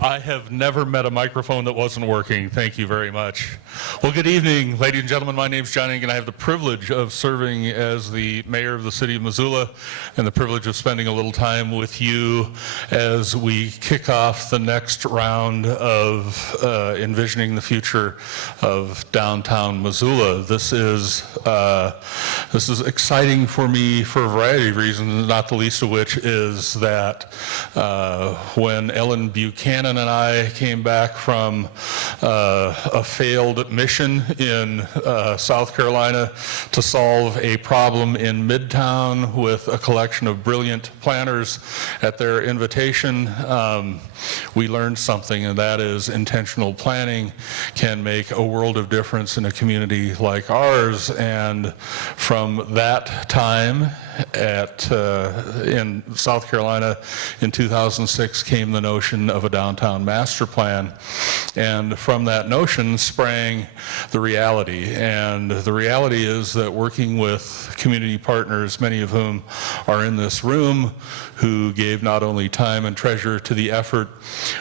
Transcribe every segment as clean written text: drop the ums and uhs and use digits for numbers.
I have never met a microphone that wasn't working. Thank you very much. Well, good evening, ladies and gentlemen. My name is John Ing, and I have the privilege of serving as the mayor of the city of Missoula and the privilege of spending a little time with you as we kick off the next round of envisioning the future of downtown Missoula. This is exciting for me for a variety of reasons, not the least of which is that when Ellen Buchanan and I came back from a failed mission in South Carolina to solve a problem in Midtown with a collection of brilliant planners at their invitation, we learned something, and that is intentional planning can make a world of difference in a community like ours. And from that time in South Carolina in 2006 came the notion of a downtown master plan, and from that notion sprang the reality. And the reality is that working with community partners, many of whom are in this room, who gave not only time and treasure to the effort,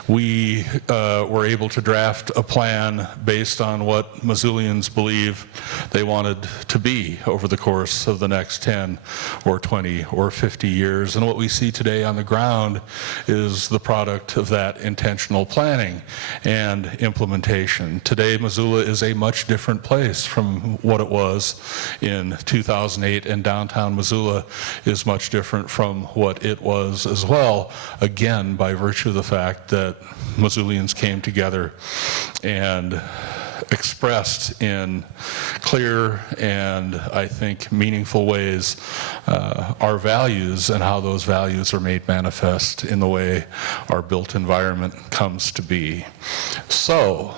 we were able to draft a plan based on what Missoulians believe they wanted to be over the course of the next 10 or 20 or 50 years. And what we see today on the ground is the product of that intentional planning and implementation. Today, Missoula is a much different place from what it was in 2008, and downtown Missoula is much different from what it was as well, again, by virtue of the fact that Missoulians came together and expressed in clear and, I think, meaningful ways our values and how those values are made manifest in the way our built environment comes to be. So,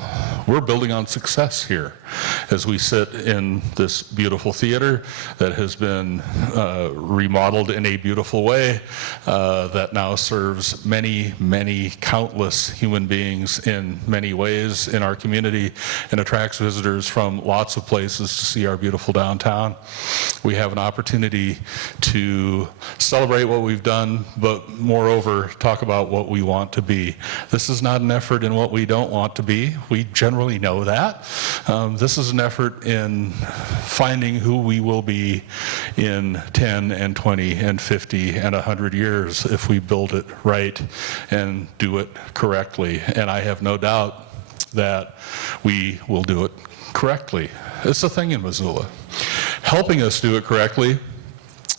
we're building on success here as we sit in this beautiful theater that has been remodeled in a beautiful way that now serves many, many countless human beings in many ways in our community and attracts visitors from lots of places to see our beautiful downtown. We have an opportunity to celebrate what we've done, but moreover, talk about what we want to be. This is not an effort in what we don't want to be. We generally know that. This is an effort in finding who we will be in 10 and 20 and 50 and 100 years if we build it right and do it correctly. And I have no doubt that we will do it correctly. It's a thing in Missoula. Helping us do it correctly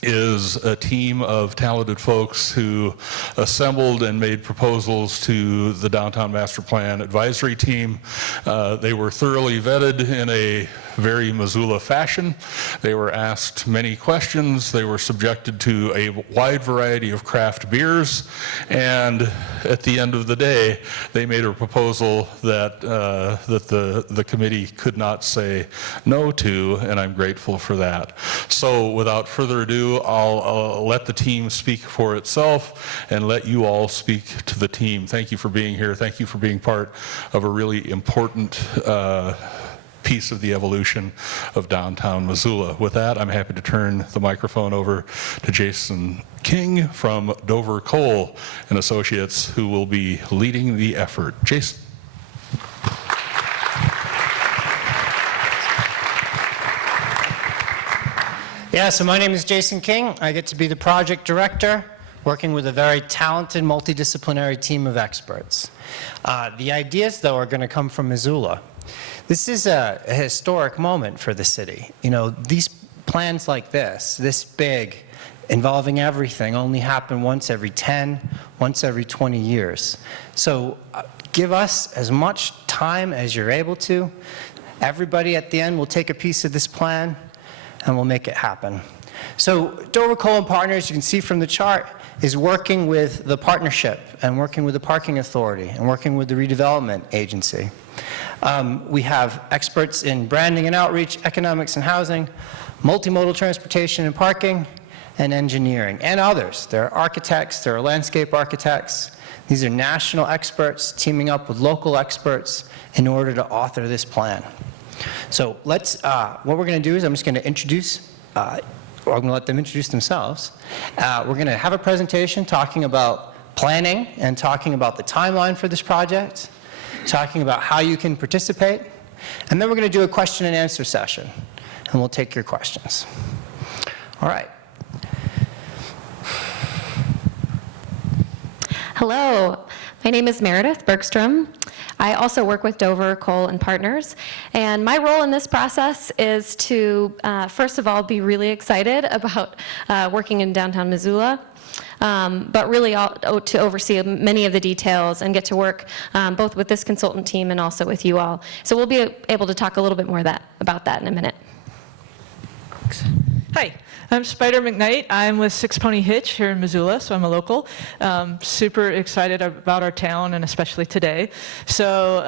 is a team of talented folks who assembled and made proposals to the Downtown Master Plan Advisory Team. They were thoroughly vetted in a very Missoula fashion. They were asked many questions. They were subjected to a wide variety of craft beers. And at the end of the day, they made a proposal that the committee could not say no to, and I'm grateful for that. So without further ado, I'll let the team speak for itself and let you all speak to the team. Thank you for being here. Thank you for being part of a really important piece of the evolution of downtown Missoula. With that, I'm happy to turn the microphone over to Jason King from Dover Cole and Associates, who will be leading the effort. Jason. Yeah, so my name is Jason King. I get to be the project director, working with a very talented multidisciplinary team of experts. The ideas, though, are going to come from Missoula. This is a historic moment for the city. You know, these plans like this big, involving everything, only happen once every 10, once every 20 years. So give us as much time as you're able to. Everybody at the end will take a piece of this plan, and we'll make it happen. So Dover Cole and Partners, you can see from the chart, is working with the partnership and working with the parking authority and working with the redevelopment agency. We have experts in branding and outreach, economics and housing, multimodal transportation and parking, and engineering, and others. There are architects, there are landscape architects. These are national experts teaming up with local experts in order to author this plan. So let's, what we're going to do is I'm just going to introduce, or I'm going to let them introduce themselves. We're going to have a presentation talking about planning and talking about the timeline for this project, talking about how you can participate, and then we're going to do a question and answer session, and we'll take your questions. All right. Hello, my name is Meredith Bergstrom. I also work with Dover, Cole, and Partners, and my role in this process is to, first of all, be really excited about working in downtown Missoula, but really to oversee many of the details and get to work both with this consultant team and also with you all. So we'll be able to talk a little bit more about that in a minute. Hi, I'm Spider McKnight. I'm with Six Pony Hitch here in Missoula, so I'm a local. Super excited about our town, and especially today. So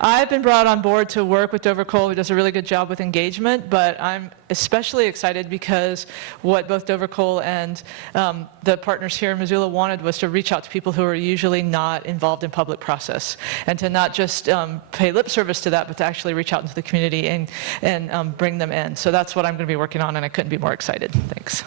I've been brought on board to work with Dover Cole, who does a really good job with engagement, but I'm especially excited because what both Dover Cole and the partners here in Missoula wanted was to reach out to people who are usually not involved in public process, and to not just pay lip service to that, but to actually reach out into the community and bring them in. So that's what I'm going to be working on, and I couldn't be more excited. Thanks.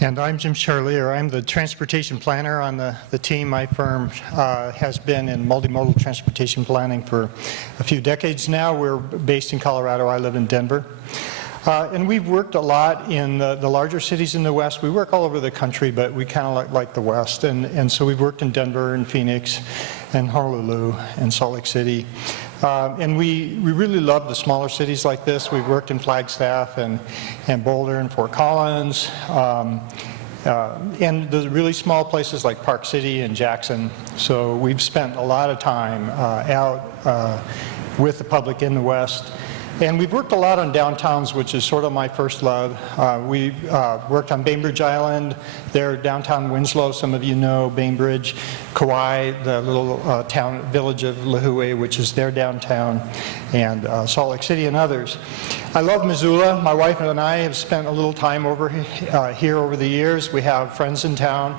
And I'm Jim Charlier. I'm the transportation planner on the team. My firm has been in multimodal transportation planning for a few decades now. We're based in Colorado. I live in Denver. And we've worked a lot in the larger cities in the West. We work all over the country, but we kind of like the West. And so we've worked in Denver and Phoenix and Honolulu and Salt Lake City. And we really love the smaller cities like this. We've worked in Flagstaff and Boulder and Fort Collins. And the really small places like Park City and Jackson. So we've spent a lot of time out with the public in the West. And we've worked a lot on downtowns, which is sort of my first love. We worked on Bainbridge Island, there downtown Winslow, some of you know Bainbridge, Kauai, the little village of Lihue, which is their downtown, and Salt Lake City and others. I love Missoula. My wife and I have spent a little time over here over the years. We have friends in town.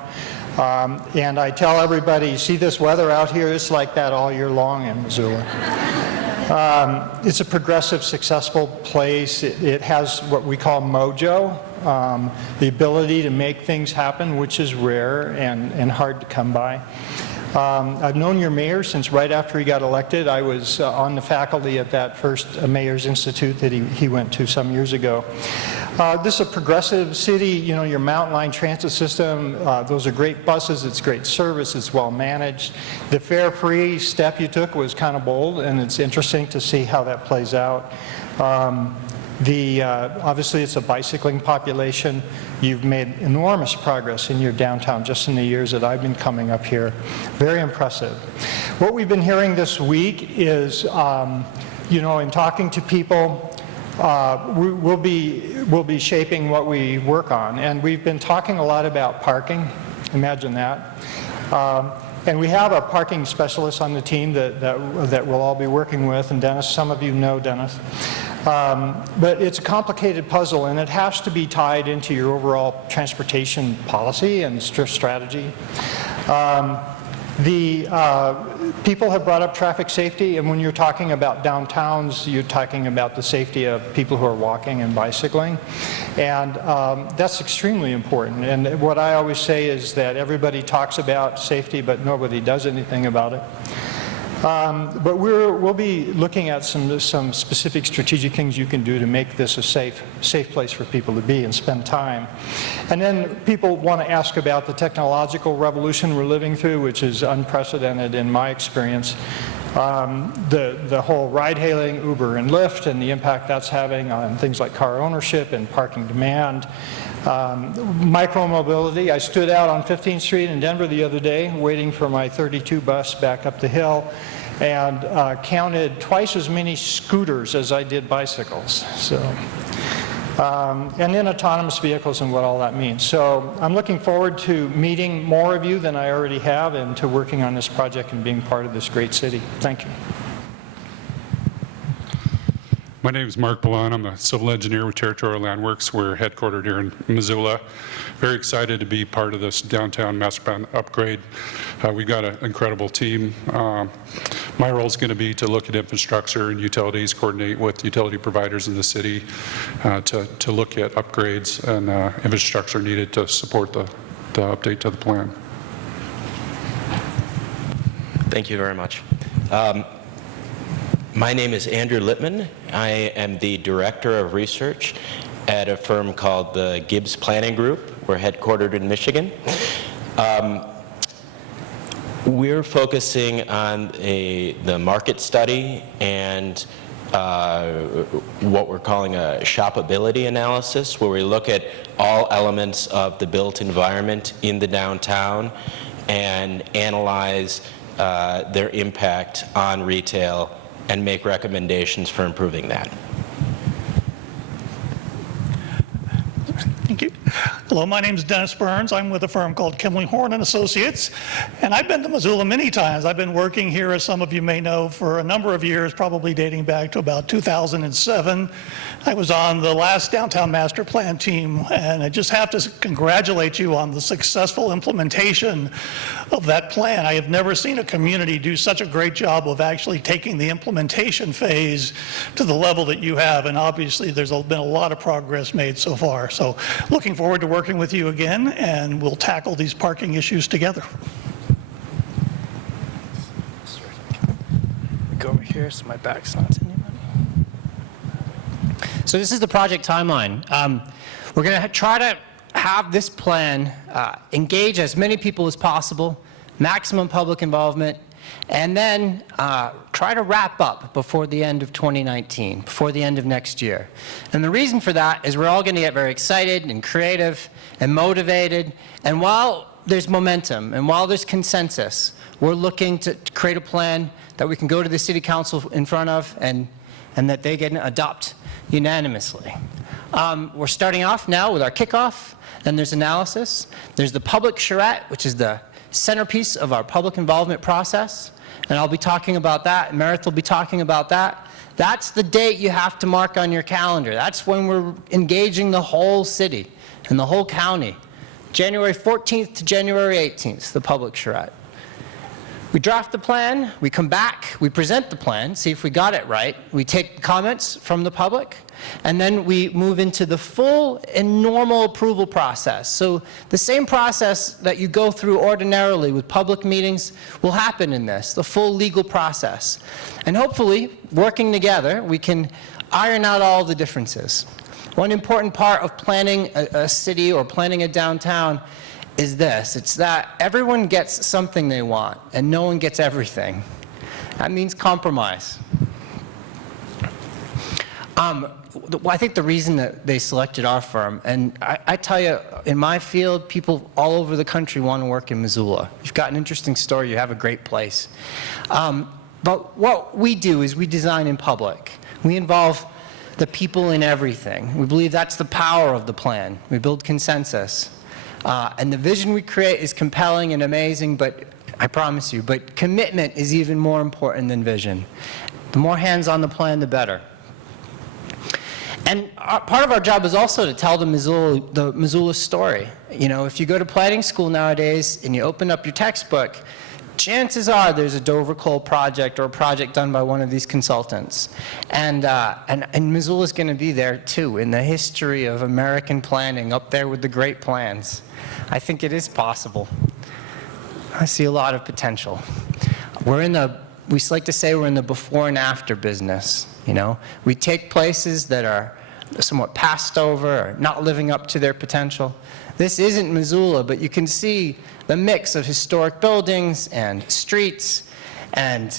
And I tell everybody, see this weather out here? It's like that all year long in Missoula. It's a progressive, successful place. It has what we call mojo, the ability to make things happen, which is rare and hard to come by. I've known your mayor since right after he got elected. I was on the faculty at that first Mayor's Institute that he went to some years ago. This is a progressive city. You know, your mountain line transit system, those are great buses. It's great service. It's well managed. The fare-free step you took was kind of bold, and it's interesting to see how that plays out. Obviously, it's a bicycling population. You've made enormous progress in your downtown just in the years that I've been coming up here. Very impressive. What we've been hearing this week is, you know, in talking to people, we'll be shaping what we work on. And we've been talking a lot about parking. Imagine that. And we have a parking specialist on the team that we'll all be working with. And Dennis, some of you know Dennis. But it's a complicated puzzle, and it has to be tied into your overall transportation policy and strategy. People have brought up traffic safety, and when you're talking about downtowns, you're talking about the safety of people who are walking and bicycling. And that's extremely important. And what I always say is that everybody talks about safety, but nobody does anything about it. But we'll be looking at some specific strategic things you can do to make this a safe place for people to be and spend time. And then people want to ask about the technological revolution we're living through, which is unprecedented in my experience. The whole ride-hailing, Uber and Lyft, and the impact that's having on things like car ownership and parking demand. Micro-mobility. I stood out on 15th Street in Denver the other day waiting for my 32 bus back up the hill and counted twice as many scooters as I did bicycles. So, and then autonomous vehicles and what all that means. So I'm looking forward to meeting more of you than I already have and to working on this project and being part of this great city. Thank you. My name is Mark Ballon. I'm a civil engineer with Territorial Landworks. We're headquartered here in Missoula. Very excited to be part of this downtown master plan upgrade. We've got an incredible team. My role is going to be to look at infrastructure and utilities, coordinate with utility providers in the city to look at upgrades and infrastructure needed to support the update to the plan. Thank you very much. My name is Andrew Littman. I am the Director of Research at a firm called the Gibbs Planning Group. We're headquartered in Michigan. We're focusing on the market study and what we're calling a shopability analysis, where we look at all elements of the built environment in the downtown and analyze their impact on retail and make recommendations for improving that. Thank you. Hello, my name is Dennis Burns. I'm with a firm called Kimley Horn & Associates, and I've been to Missoula many times. I've been working here, as some of you may know, for a number of years, probably dating back to about 2007. I was on the last downtown master plan team, and I just have to congratulate you on the successful implementation of that plan. I have never seen a community do such a great job of actually taking the implementation phase to the level that you have, and obviously there's been a lot of progress made so far. So looking forward to working with you again, and we'll tackle these parking issues together. Go over here so my back's not to anybody. So this is the project timeline. We're going to try to have this plan engage as many people as possible, maximum public involvement, and then try to wrap up before the end of 2019, before the end of next year. And the reason for that is we're all going to get very excited and creative and motivated, and while there's momentum and while there's consensus, we're looking to create a plan that we can go to the City Council in front of and that they can adopt unanimously. We're starting off now with our kickoff, then there's analysis, there's the public charrette, which is the centerpiece of our public involvement process, and I'll be talking about that, and Meredith will be talking about that. That's the date you have to mark on your calendar. That's when we're engaging the whole city and the whole county. January 14th to January 18th, the public charrette. We draft the plan, we come back, we present the plan, see if we got it right. We take comments from the public, and then we move into the full and normal approval process. So the same process that you go through ordinarily with public meetings will happen in this, the full legal process. And hopefully, working together, we can iron out all the differences. One important part of planning a city or planning a downtown is this. It's that everyone gets something they want, and no one gets everything. That means compromise. I think the reason that they selected our firm, and I tell you, in my field, people all over the country want to work in Missoula. You've got an interesting story, you have a great place. But what we do is we design in public. We involve the people in everything. We believe that's the power of the plan. We build consensus. And the vision we create is compelling and amazing, but I promise you, but commitment is even more important than vision. The more hands on the plan, the better. And part of our job is also to tell the Missoula story. You know, if you go to planning school nowadays and you open up your textbook, chances are there's a Dover Cole project or a project done by one of these consultants. And Missoula's going to be there too in the history of American planning, up there with the great plans. I think it is possible. I see a lot of potential. We like to say we're in the before and after business. You know, we take places that are somewhat passed over or not living up to their potential. This isn't Missoula, but you can see the mix of historic buildings and streets and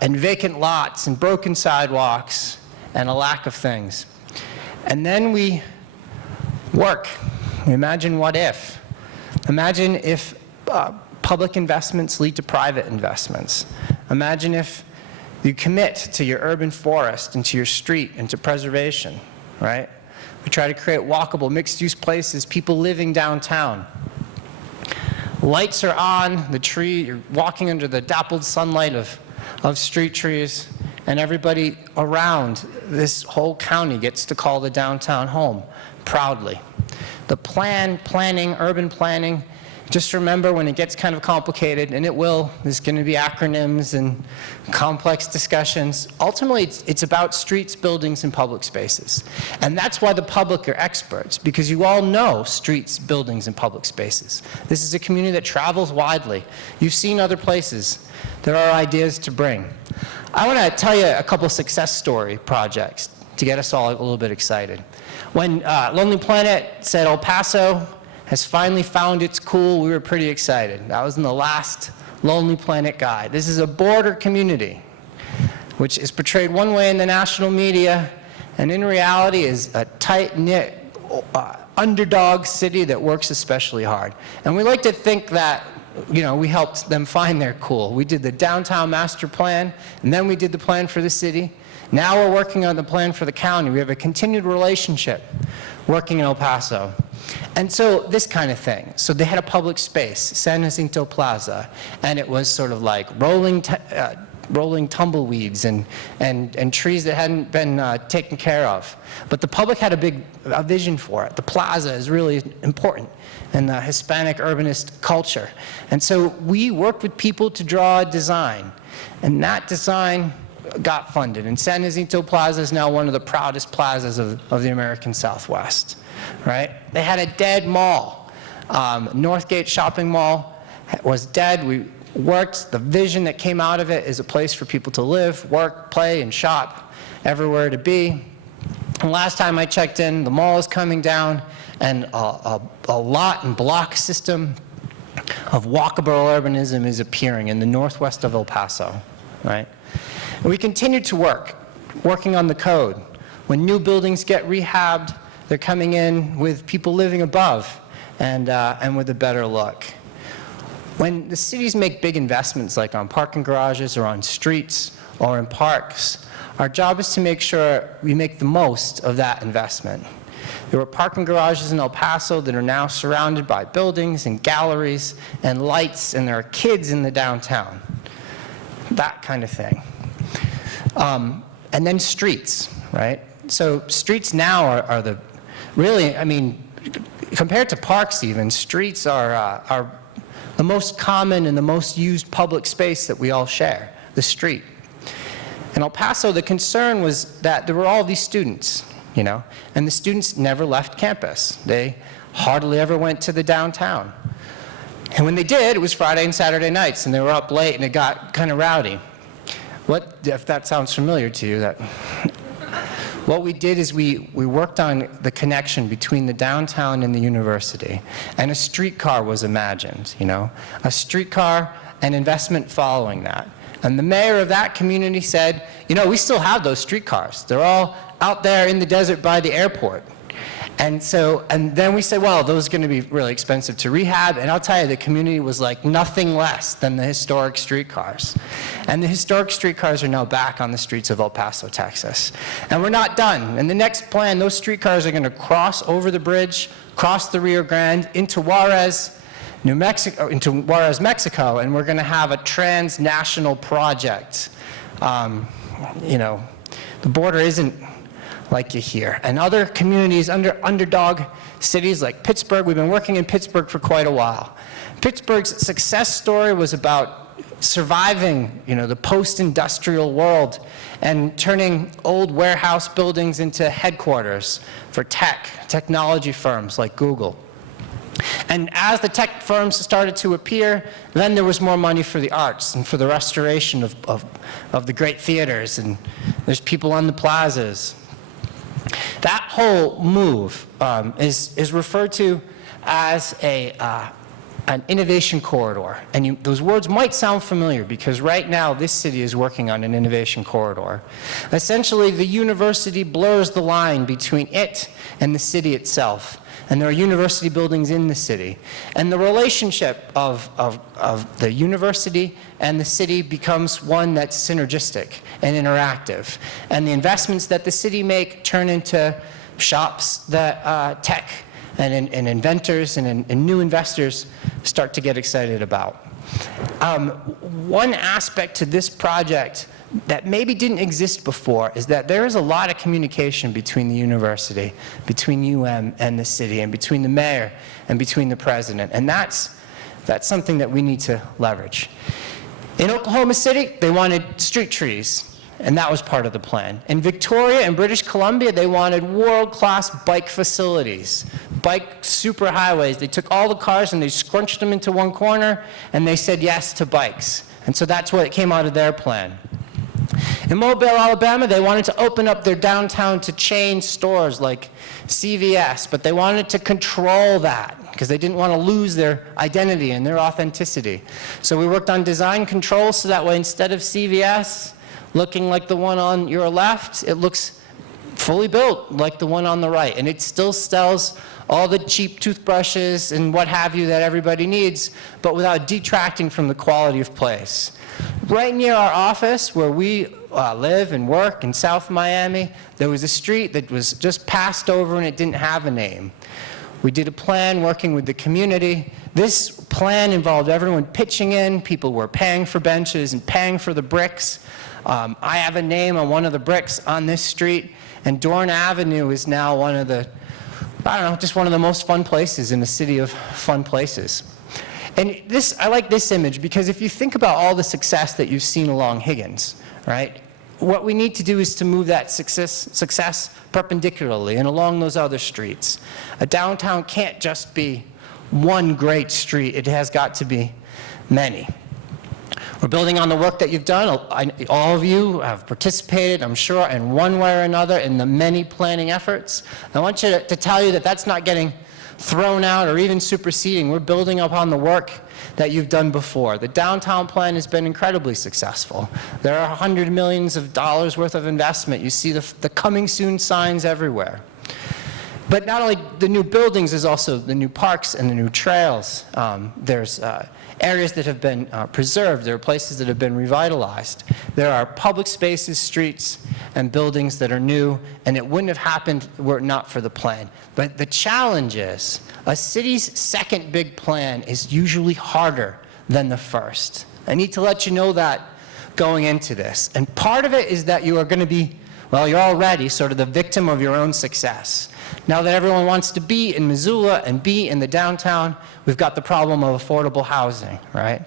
vacant lots and broken sidewalks and a lack of things. And then we work. We imagine what if. Imagine if public investments lead to private investments. Imagine if you commit to your urban forest and to your street and to preservation, right? We try to create walkable, mixed-use places, people living downtown. Lights are on, you're walking under the dappled sunlight of street trees, and everybody around this whole county gets to call the downtown home proudly. The planning, urban planning, just remember when it gets kind of complicated, and it will, there's going to be acronyms and complex discussions. Ultimately, it's about streets, buildings, and public spaces. And that's why the public are experts, because you all know streets, buildings, and public spaces. This is a community that travels widely. You've seen other places. There are ideas to bring. I want to tell you a couple success story projects to get us all a little bit excited. When Lonely Planet said El Paso has finally found its cool, we were pretty excited. That was in the last Lonely Planet guide. This is a border community, which is portrayed one way in the national media, and in reality is a tight-knit underdog city that works especially hard. And we like to think that, you know, we helped them find their cool. We did the downtown master plan, and then we did the plan for the city. Now we're working on the plan for the county. We have a continued relationship working in El Paso. And so this kind of thing. So they had a public space, San Jacinto Plaza, and it was sort of like rolling tumbleweeds and trees that hadn't been taken care of. But the public had a vision for it. The plaza is really important in the Hispanic urbanist culture. And so we worked with people to draw a design, and that design got funded. And San Jacinto Plaza is now one of the proudest plazas of the American Southwest, right? They had a dead mall. Northgate Shopping Mall was dead. We worked. The vision that came out of it is a place for people to live, work, play, and shop, everywhere to be. And last time I checked in, the mall is coming down, and a lot and block system of walkable urbanism is appearing in the northwest of El Paso, right? And we continue to working on the code. When new buildings get rehabbed, they're coming in with people living above and with a better look. When the cities make big investments like on parking garages or on streets or in parks, our job is to make sure we make the most of that investment. There were parking garages in El Paso that are now surrounded by buildings and galleries and lights, and there are kids in the downtown. That kind of thing. And then streets, right? So streets now are the, really, I mean, compared to parks even, streets are the most common and the most used public space that we all share, the street. In El Paso, the concern was that there were all these students, you know, and the students never left campus. They hardly ever went to the downtown. And when they did, it was Friday and Saturday nights, and they were up late, and it got kind of rowdy. What, if that sounds familiar to you, what we did is we worked on the connection between the downtown and the university, and a streetcar was imagined, you know, a streetcar and investment following that. And the mayor of that community said, you know, we still have those streetcars. They're all out there in the desert by the airport. And then we said, well, those are going to be really expensive to rehab. And I'll tell you, the community was like nothing less than the historic streetcars. And the historic streetcars are now back on the streets of El Paso, Texas. And we're not done. In the next plan, those streetcars are going to cross over the bridge, cross the Rio Grande, into Juarez, New Mexico, into Juarez, Mexico, and we're going to have a transnational project. You know, the border isn't like you hear. And other communities, underdog cities like Pittsburgh, we've been working in Pittsburgh for quite a while. Pittsburgh's success story was about surviving, you know, the post-industrial world and turning old warehouse buildings into headquarters for technology firms like Google. And as the tech firms started to appear, then there was more money for the arts and for the restoration of the great theaters, and there's people on the plazas. That whole move is referred to as an innovation corridor. And those words might sound familiar because right now this city is working on an innovation corridor. Essentially, the university blurs the line between it and the city itself. And there are university buildings in the city. And the relationship of the university and the city becomes one that's synergistic and interactive. And the investments that the city make turn into shops that tech and inventors and new investors start to get excited about. One aspect to this project that maybe didn't exist before is that there is a lot of communication between the university, between UM and the city, and between the mayor and between the president. And that's something that we need to leverage. In Oklahoma City, they wanted street trees, and that was part of the plan. In Victoria and British Columbia, they wanted world-class bike facilities, bike superhighways. They took all the cars and they scrunched them into one corner, and they said yes to bikes. And so that's what came out of their plan. In Mobile, Alabama, they wanted to open up their downtown to chain stores like CVS, but they wanted to control that because they didn't want to lose their identity and their authenticity. So we worked on design control so that way instead of CVS looking like the one on your left, it looks fully built like the one on the right. And it still sells all the cheap toothbrushes and what have you that everybody needs, but without detracting from the quality of place. Right near our office where we live and work in South Miami, there was a street that was just passed over and it didn't have a name. We did a plan working with the community. This plan involved everyone pitching in. People were paying for benches and paying for the bricks. I have a name on one of the bricks on this street, and Dorn Avenue is now one of the, I don't know, just one of the most fun places in the city of fun places. And this, I like this image because if you think about all the success that you've seen along Higgins, right? What we need to do is to move that success perpendicularly and along those other streets. A downtown can't just be one great street. It has got to be many. We're building on the work that you've done. All of you have participated, I'm sure, in one way or another in the many planning efforts. I want you to tell you that that's not getting thrown out or even superseding. We're building upon the work that you've done before. The downtown plan has been incredibly successful. There are hundreds of millions of dollars worth of investment. You see the coming soon signs everywhere. But not only the new buildings, there's also the new parks and the new trails. There's areas that have been preserved. There are places that have been revitalized. There are public spaces, streets, and buildings that are new, and it wouldn't have happened were it not for the plan. But the challenge is, a city's second big plan is usually harder than the first. I need to let you know that going into this. And part of it is that you are going to be, well, you're already sort of the victim of your own success. Now that everyone wants to be in Missoula and be in the downtown, we've got the problem of affordable housing, right?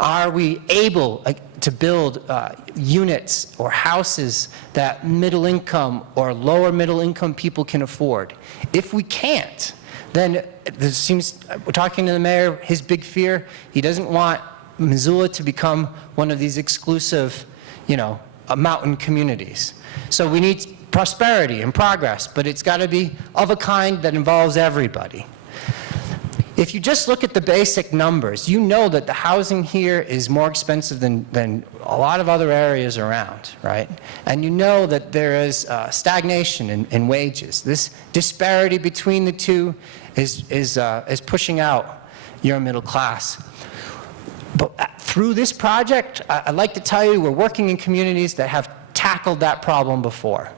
Are we able to build units or houses that middle income or lower middle income people can afford? If we can't, then there seems, we're talking to the mayor, his big fear, he doesn't want Missoula to become one of these exclusive, mountain communities. So we need prosperity and progress, but it's got to be of a kind that involves everybody. If you just look at the basic numbers, you know that the housing here is more expensive than a lot of other areas around, right? And you know that there is stagnation in wages. This disparity between the two is pushing out your middle class. But through this project, I'd like to tell you we're working in communities that have tackled that problem before.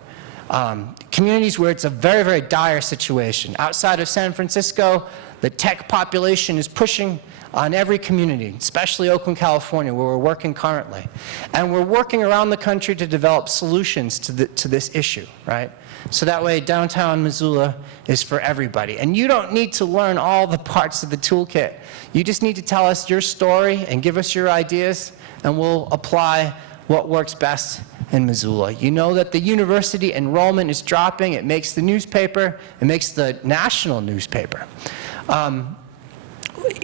Communities where it's a very, very dire situation. Outside of San Francisco, the tech population is pushing on every community, especially Oakland, California, where we're working currently. And we're working around the country to develop solutions to this issue, right? So that way, downtown Missoula is for everybody. And you don't need to learn all the parts of the toolkit. You just need to tell us your story and give us your ideas, and we'll apply what works best in Missoula. You know that the university enrollment is dropping. It makes the newspaper. It makes the national newspaper.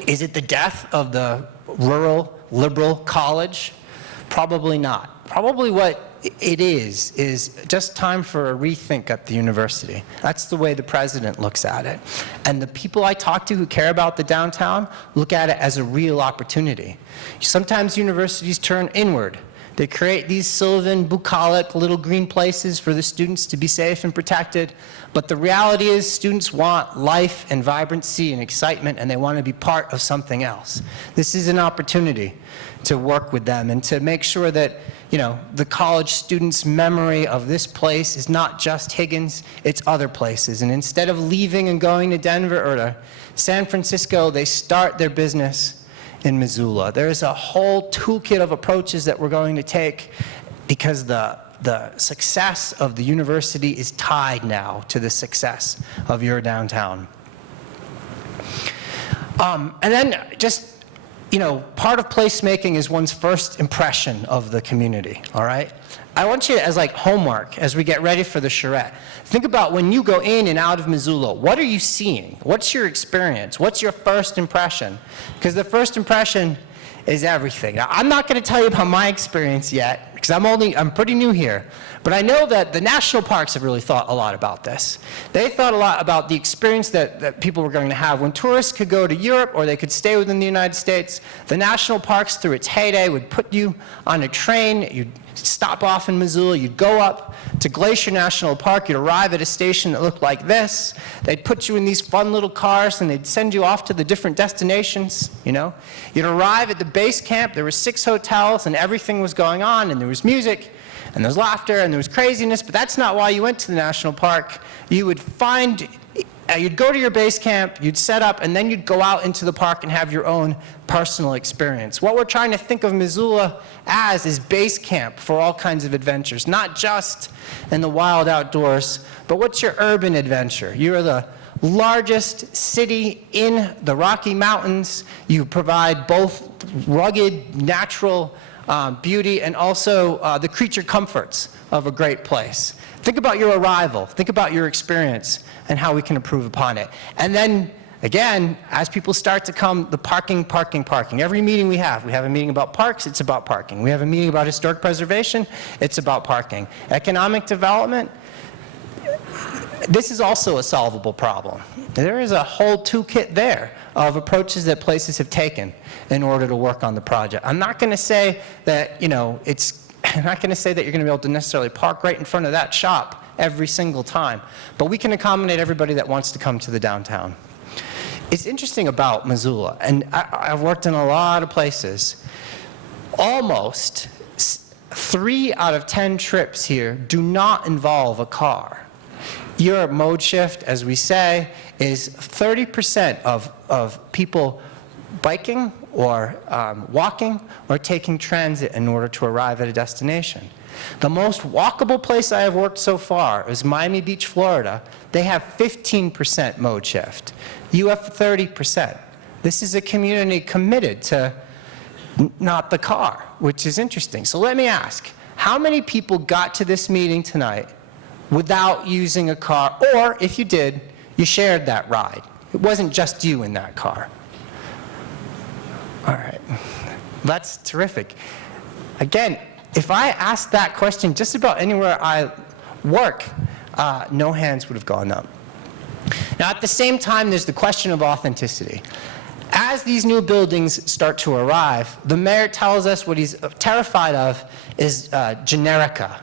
Is it the death of the rural liberal college? Probably not. Probably what it is just time for a rethink at the university. That's the way the president looks at it. And the people I talk to who care about the downtown look at it as a real opportunity. Sometimes universities turn inward. They create these sylvan, bucolic little green places for the students to be safe and protected. But the reality is students want life and vibrancy and excitement, and they want to be part of something else. This is an opportunity to work with them and to make sure that, the college students' memory of this place is not just Higgins, it's other places. And instead of leaving and going to Denver or to San Francisco, they start their business in Missoula. There's a whole toolkit of approaches that we're going to take because the success of the university is tied now to the success of your downtown. And then just, part of placemaking is one's first impression of the community, all right? I want you, as like homework, as we get ready for the charrette, think about when you go in and out of Missoula, what are you seeing? What's your experience? What's your first impression? Because the first impression is everything. Now, I'm not going to tell you about my experience yet, because I'm pretty new here, but I know that the national parks have really thought a lot about this. They thought a lot about the experience that people were going to have. When tourists could go to Europe or they could stay within the United States, the national parks, through its heyday, would put you on a train, you'd stop off in Missoula, you'd go up to Glacier National Park, you'd arrive at a station that looked like this, they'd put you in these fun little cars and they'd send you off to the different destinations, You'd arrive at the base camp, there were 6 hotels and everything was going on, and there was music and there was laughter and there was craziness, but that's not why you went to the national park. You'd go to your base camp, you'd set up, and then you'd go out into the park and have your own personal experience. What we're trying to think of Missoula as is base camp for all kinds of adventures, not just in the wild outdoors, but what's your urban adventure? You're the largest city in the Rocky Mountains. You provide both rugged, natural beauty and also the creature comforts of a great place. Think about your arrival. Think about your experience and how we can improve upon it. And then, again, as people start to come, the parking. Every meeting we have a meeting about parks, it's about parking. We have a meeting about historic preservation, it's about parking. Economic development, this is also a solvable problem. There is a whole toolkit there of approaches that places have taken in order to work on the project. I'm not going to say that, I'm not going to say that you're going to be able to necessarily park right in front of that shop every single time, but we can accommodate everybody that wants to come to the downtown. It's interesting about Missoula, and I've worked in a lot of places. Almost 3 out of 10 trips here do not involve a car. Your mode shift, as we say, is 30% of people biking or walking or taking transit in order to arrive at a destination. The most walkable place I have worked so far is Miami Beach, Florida. They have 15% mode shift. You have 30%. This is a community committed to not the car, which is interesting. So let me ask, how many people got to this meeting tonight without using a car, or if you did, you shared that ride? It wasn't just you in that car. All right, that's terrific. Again, if I asked that question just about anywhere I work, no hands would have gone up. Now, at the same time, there's the question of authenticity. As these new buildings start to arrive, the mayor tells us what he's terrified of is generica,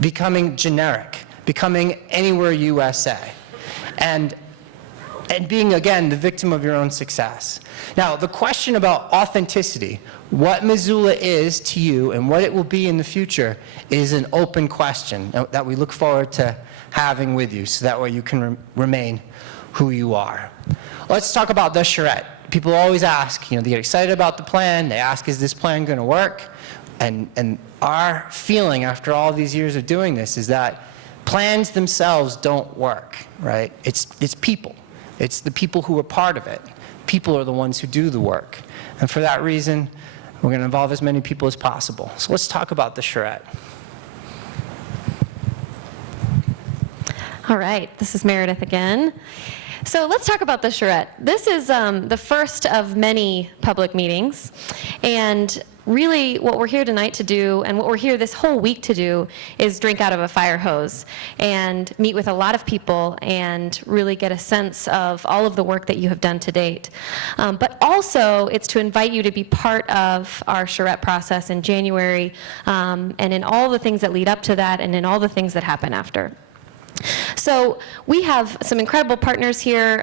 becoming generic, becoming anywhere USA, and being, again, the victim of your own success. Now, the question about authenticity, what Missoula is to you and what it will be in the future, is an open question that we look forward to having with you, so that way you can remain who you are. Let's talk about the charrette. People always ask, they get excited about the plan, they ask, is this plan going to work? And our feeling after all these years of doing this is that plans themselves don't work, right? It's people. It's the people who are part of it. People are the ones who do the work. And for that reason, we're going to involve as many people as possible. So let's talk about the charrette. All right, this is Meredith again. So let's talk about the charrette. This is the first of many public meetings, and really what we're here tonight to do, and what we're here this whole week to do, is drink out of a fire hose and meet with a lot of people and really get a sense of all of the work that you have done to date. But also, it's to invite you to be part of our charrette process in January, and in all the things that lead up to that, and in all the things that happen after. So we have some incredible partners here.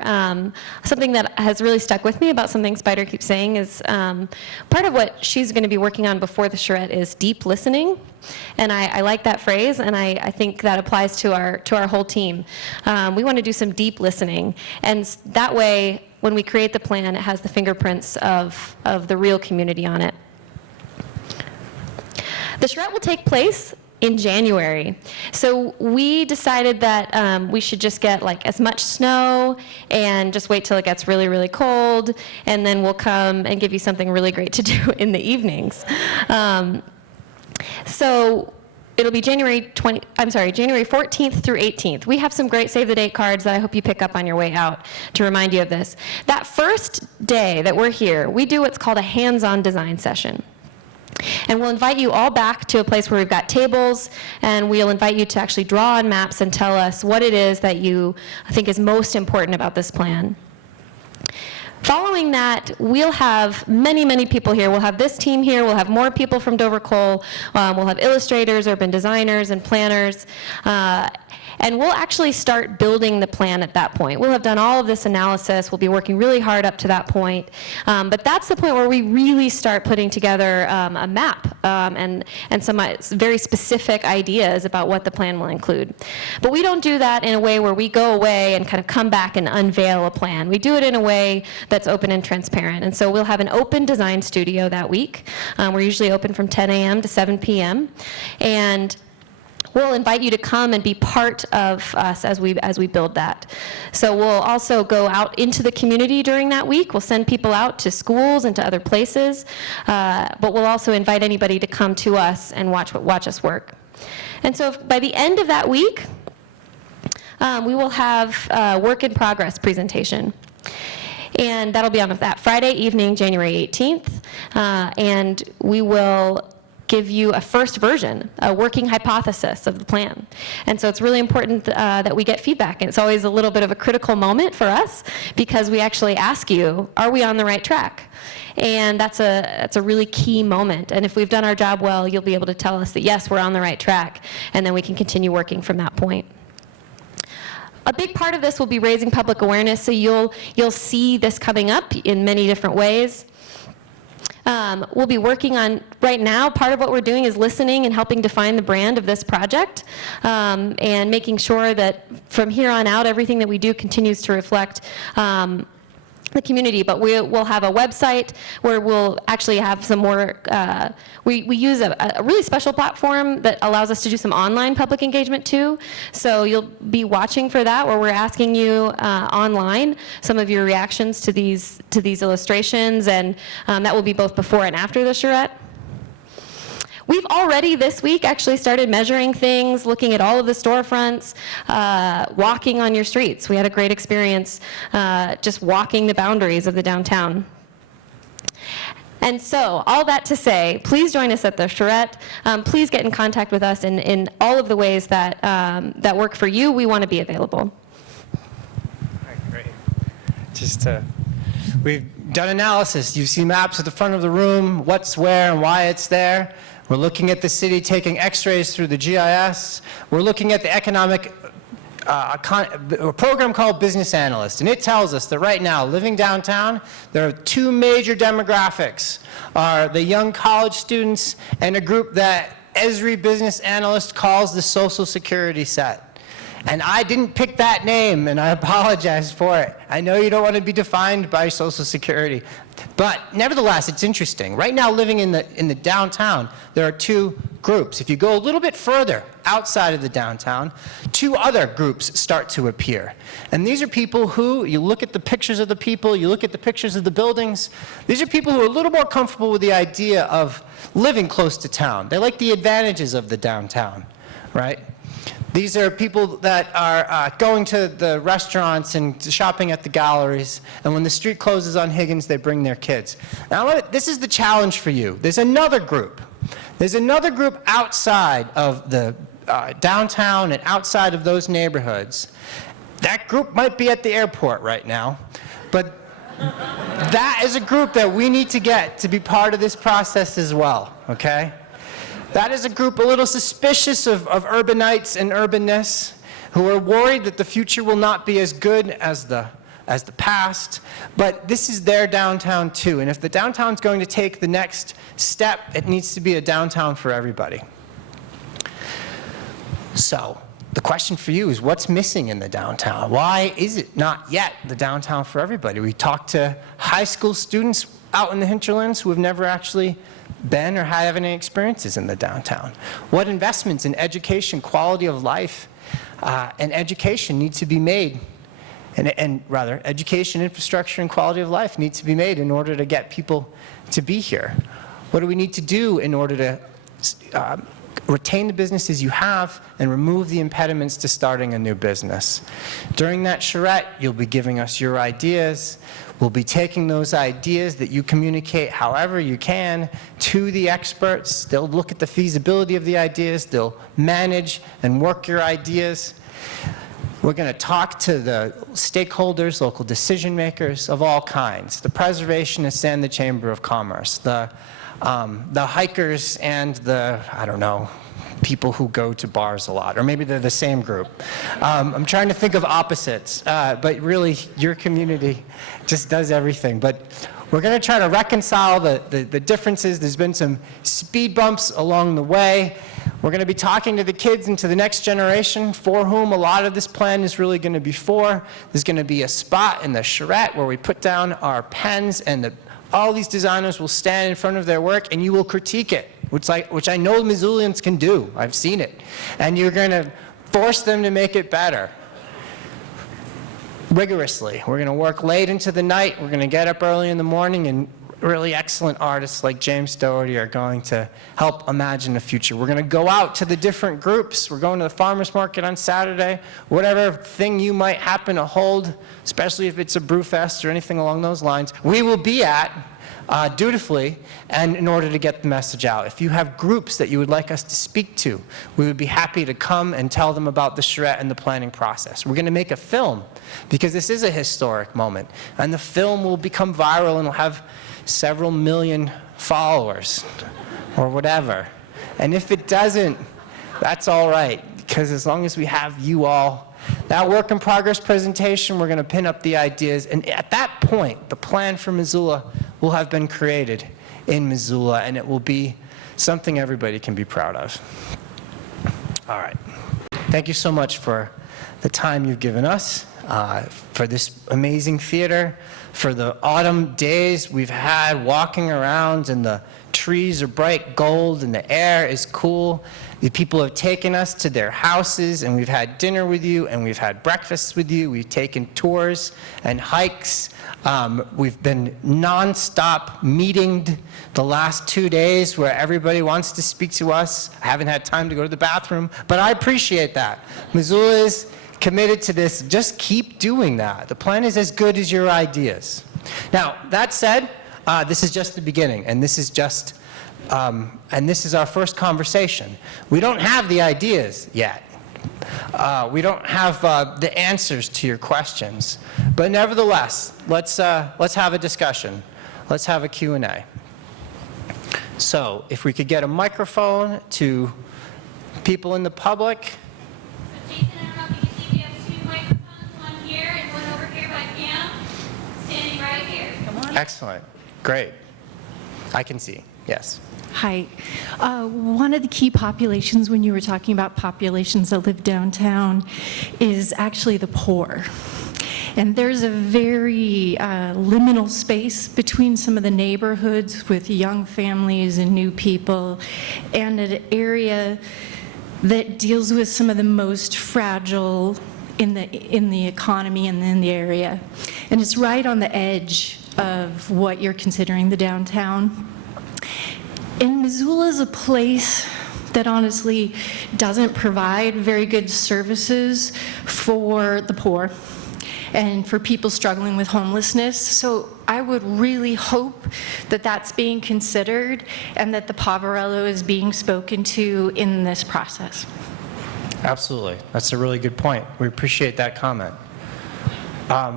Something that has really stuck with me about something Spider keeps saying is part of what she's going to be working on before the charrette is deep listening. And I like that phrase, and I think that applies to our whole team. We want to do some deep listening, and that way, when we create the plan, it has the fingerprints of the real community on it. The charrette will take place in January. So we decided that we should just get like as much snow and just wait till it gets really, really cold, and then we'll come and give you something really great to do in the evenings. So it'll be January 14th through 18th. We have some great save the date cards that I hope you pick up on your way out to remind you of this. That first day that we're here, we do what's called a hands-on design session. And we'll invite you all back to a place where we've got tables, and we'll invite you to actually draw on maps and tell us what it is that you think is most important about this plan. Following that, we'll have many, many people here. We'll have this team here. We'll have more people from Dover Coal. We'll have illustrators, urban designers, and planners. And we'll actually start building the plan at that point. We'll have done all of this analysis. We'll be working really hard up to that point. But that's the point where we really start putting together a map and some very specific ideas about what the plan will include. But we don't do that in a way where we go away and kind of come back and unveil a plan. We do it in a way that's open and transparent. And so we'll have an open design studio that week. We're usually open from 10 a.m. to 7 p.m. And we'll invite you to come and be part of us as we build that. So we'll also go out into the community during that week. We'll send people out to schools and to other places, but we'll also invite anybody to come to us and watch us work. And so by the end of that week, we will have a work in progress presentation. And that'll be on that Friday evening, January 18th, and we will give you a first version, a working hypothesis of the plan. And so it's really important that we get feedback. And it's always a little bit of a critical moment for us because we actually ask you, are we on the right track? And that's a really key moment. And if we've done our job well, you'll be able to tell us that, yes, we're on the right track, and then we can continue working from that point. A big part of this will be raising public awareness, so you'll see this coming up in many different ways. We'll be working on, right now, part of what we're doing is listening and helping define the brand of this project, and making sure that from here on out, everything that we do continues to reflect the community. But we'll have a website where we'll actually have some more, we use a really special platform that allows us to do some online public engagement too. So you'll be watching for that, where we're asking you online some of your reactions to these illustrations, and that will be both before and after the charrette. We've already this week actually started measuring things, looking at all of the storefronts, walking on your streets. We had a great experience just walking the boundaries of the downtown. And so, all that to say, please join us at the charrette. Please get in contact with us in all of the ways that, that work for you. We want to be available. All right, great. We've done analysis. You see maps at the front of the room, what's where and why it's there. We're looking at the city taking x-rays through the GIS. We're looking at the economic a program called Business Analyst, and it tells us that right now, living downtown, there are two major demographics, are the young college students and a group that Esri Business Analyst calls the Social Security set. And I didn't pick that name, and I apologize for it. I know you don't want to be defined by Social Security. But nevertheless, it's interesting. Right now, living in the downtown, there are two groups. If you go a little bit further outside of the downtown, two other groups start to appear. And these are people who, you look at the pictures of the people, you look at the pictures of the buildings, these are people who are a little more comfortable with the idea of living close to town. They like the advantages of the downtown, right? These are people that are going to the restaurants and shopping at the galleries, and when the street closes on Higgins, they bring their kids. Now, this is the challenge for you. There's another group. There's another group outside of the downtown and outside of those neighborhoods. That group might be at the airport right now, but that is a group that we need to get to be part of this process as well, okay? That is a group a little suspicious of urbanites and urbanness, who are worried that the future will not be as good as the past, but this is their downtown too. And if the downtown's going to take the next step, it needs to be a downtown for everybody. So the question for you is, what's missing in the downtown? Why is it not yet the downtown for everybody? We talked to high school students out in the hinterlands who have never actually been or have any experiences in the downtown? What investments in education, quality of life, and education need to be made? And rather, education, infrastructure, and quality of life need to be made in order to get people to be here. What do we need to do in order to retain the businesses you have and remove the impediments to starting a new business? During that charrette, you'll be giving us your ideas. We'll be taking those ideas that you communicate however you can to the experts. They'll look at the feasibility of the ideas. They'll manage and work your ideas. We're going to talk to the stakeholders, local decision makers of all kinds, the preservationists and the Chamber of Commerce, the hikers and the, I don't know, people who go to bars a lot, or maybe they're the same group. I'm trying to think of opposites, but really your community just does everything. But we're going to try to reconcile the differences. There's been some speed bumps along the way. We're going to be talking to the kids and to the next generation for whom a lot of this plan is really going to be for. There's going to be a spot in the charrette where we put down our pens and all these designers will stand in front of their work and you will critique it, which I know Missoulians can do. I've seen it. And you're going to force them to make it better. Rigorously. We're going to work late into the night. We're going to get up early in the morning, and really excellent artists like James Doherty are going to help imagine the future. We're going to go out to the different groups. We're going to the farmers market on Saturday. Whatever thing you might happen to hold, especially if it's a brew fest or anything along those lines, we will be at dutifully, and in order to get the message out. If you have groups that you would like us to speak to, we would be happy to come and tell them about the charrette and the planning process. We're going to make a film because this is a historic moment, and the film will become viral and will have several million followers or whatever. And if it doesn't, that's all right, because as long as we have you all, that work in progress presentation, we're going to pin up the ideas, and at that point, the plan for Missoula will have been created in Missoula, and it will be something everybody can be proud of. All right. Thank you so much for the time you've given us, for this amazing theater, for the autumn days we've had walking around, and the trees are bright gold and the air is cool. The people have taken us to their houses, and we've had dinner with you, and we've had breakfasts with you. We've taken tours and hikes. We've been nonstop meetinged the last 2 days where everybody wants to speak to us. I haven't had time to go to the bathroom, but I appreciate that. Missoula is committed to this. Just keep doing that. The plan is as good as your ideas. Now, that said, this is just the beginning, and this is just, and this is our first conversation. We don't have the ideas yet. We don't have the answers to your questions, but nevertheless, let's have a discussion. Let's have a Q&A. So, if we could get a microphone to people in the public. Jason, I don't know if you can see, we have 2 microphones, one here and one over here by Pam, standing right here. Come on. Excellent. Great. I can see. Yes. Hi. One of the key populations when you were talking about populations that live downtown is actually the poor. And there's a very liminal space between some of the neighborhoods with young families and new people, and an area that deals with some of the most fragile in the economy and in the area. And it's right on the edge of what you're considering the downtown. And Missoula is a place that honestly doesn't provide very good services for the poor and for people struggling with homelessness. So I would really hope that that's being considered and that the Poverello is being spoken to in this process. Absolutely. That's a really good point. We appreciate that comment.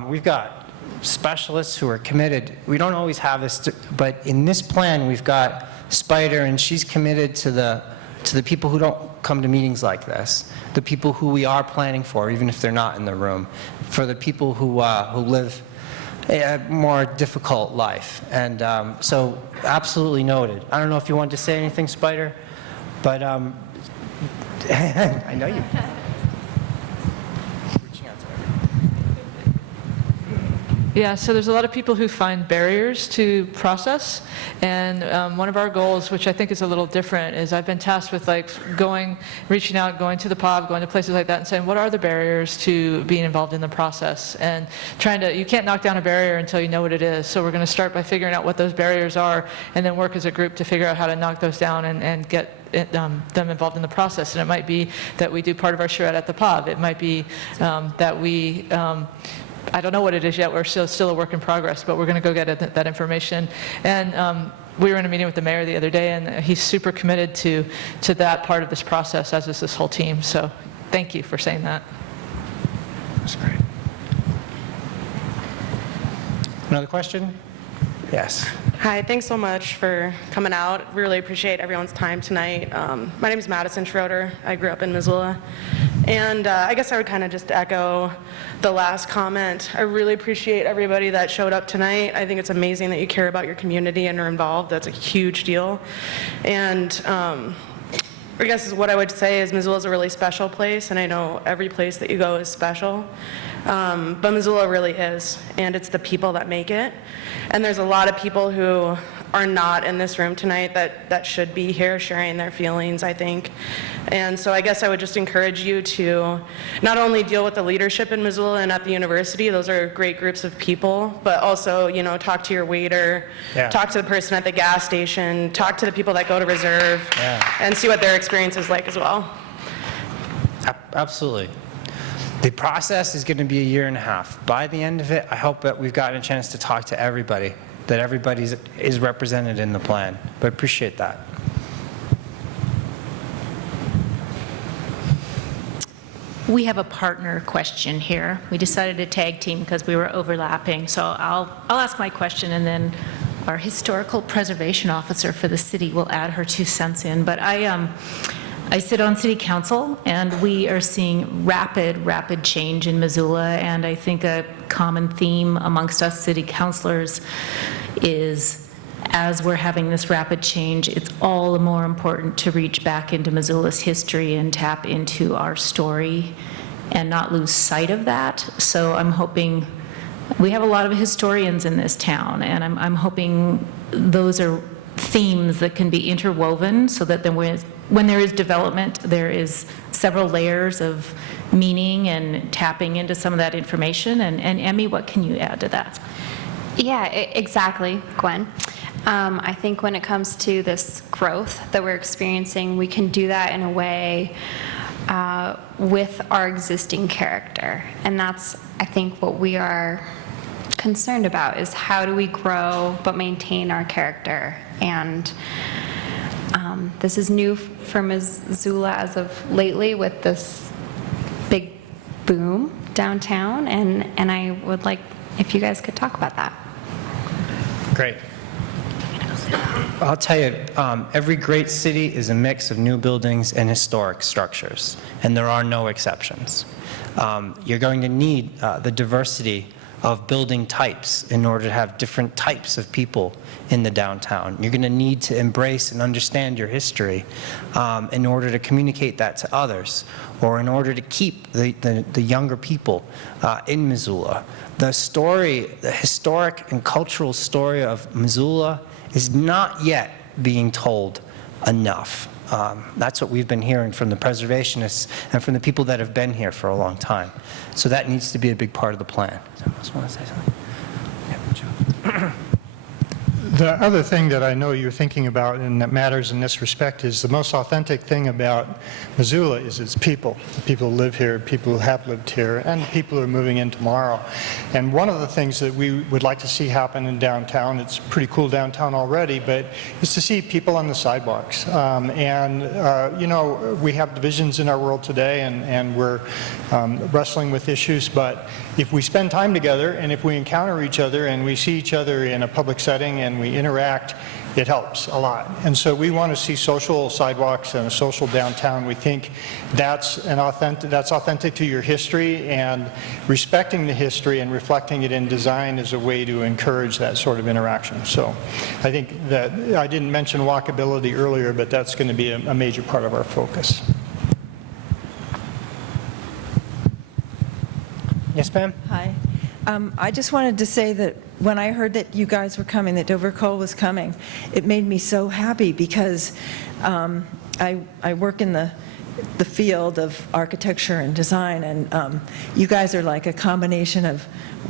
We've got specialists who are committed. We don't always have this, but in this plan, we've got Spider, and she's committed to the people who don't come to meetings like this, the people who we are planning for, even if they're not in the room, for the people who live a more difficult life. And so absolutely noted. I don't know if you want to say anything, Spider, but I know you. Yeah, so there's a lot of people who find barriers to process, and one of our goals, which I think is a little different, is I've been tasked with like reaching out, going to the POB, going to places like that, and saying, what are the barriers to being involved in the process? And you can't knock down a barrier until you know what it is. So we're going to start by figuring out what those barriers are, and then work as a group to figure out how to knock those down and get them involved in the process. And it might be that we do part of our charrette at the POB. It might be that we I don't know what it is yet. We're still a work in progress, but we're going to go get that information. And we were in a meeting with the mayor the other day, and he's super committed to that part of this process, as is this whole team. So thank you for saying that. That's great. Another question? Yes. Hi, thanks so much for coming out. Really appreciate everyone's time tonight. My name is Madison Schroeder. I grew up in Missoula. And I guess I would kind of just echo the last comment. I really appreciate everybody that showed up tonight. I think it's amazing that you care about your community and are involved. That's a huge deal. And I guess what I would say is Missoula is a really special place, and I know every place that you go is special. But Missoula really is, and it's the people that make it. And there's a lot of people who are not in this room tonight that should be here sharing their feelings, I think. And so I guess I would just encourage you to not only deal with the leadership in Missoula and at the university, those are great groups of people, but also, you know, talk to your waiter, talk to the person at the gas station, talk to the people that go to reserve, and see what their experience is like as well. Absolutely. The process is going to be a year and a half. By the end of it, I hope that we've gotten a chance to talk to everybody, that everybody is represented in the plan. But I appreciate that. We have a partner question here. We decided to tag team because we were overlapping. So I'll ask my question, and then our historical preservation officer for the city will add her 2 cents in. But I sit on city council, and we are seeing rapid change in Missoula, and I think a common theme amongst us city councilors is, as we're having this rapid change, it's all the more important to reach back into Missoula's history and tap into our story and not lose sight of that. So I'm hoping, we have a lot of historians in this town, and I'm hoping those are themes that can be interwoven so that when there is development, there is several layers of meaning and tapping into some of that information. And Emmy, what can you add to that? Yeah, exactly, Gwen. I think when it comes to this growth that we're experiencing, we can do that in a way with our existing character. And that's, I think, what we are concerned about, is how do we grow but maintain our character. And this is new for Missoula as of lately with this big boom downtown, and I would like if you guys could talk about that. Great. I'll tell you, every great city is a mix of new buildings and historic structures, and there are no exceptions. You're going to need the diversity of building types in order to have different types of people in the downtown. You're going to need to embrace and understand your history in order to communicate that to others, or in order to keep the younger people in Missoula. The story, the historic and cultural story of Missoula is not yet being told enough. That's what we've been hearing from the preservationists and from the people that have been here for a long time. So that needs to be a big part of the plan. Someone else want to say something? Yeah, The other thing that I know you're thinking about and that matters in this respect is the most authentic thing about Missoula is its people. The people who live here, people who have lived here, and people who are moving in tomorrow. And one of the things that we would like to see happen in downtown, it's pretty cool downtown already, but is to see people on the sidewalks. You know, we have divisions in our world today, and we're wrestling with issues, but if we spend time together and if we encounter each other and we see each other in a public setting and we interact, it helps a lot. And so we want to see social sidewalks and a social downtown. We think that's authentic to your history, and respecting the history and reflecting it in design is a way to encourage that sort of interaction. So I think that I didn't mention walkability earlier, but that's going to be a major part of our focus. Yes, ma'am? Hi. I just wanted to say that when I heard that you guys were coming, that Dover Coal was coming, it made me so happy because I work in the field of architecture and design, and you guys are like a combination of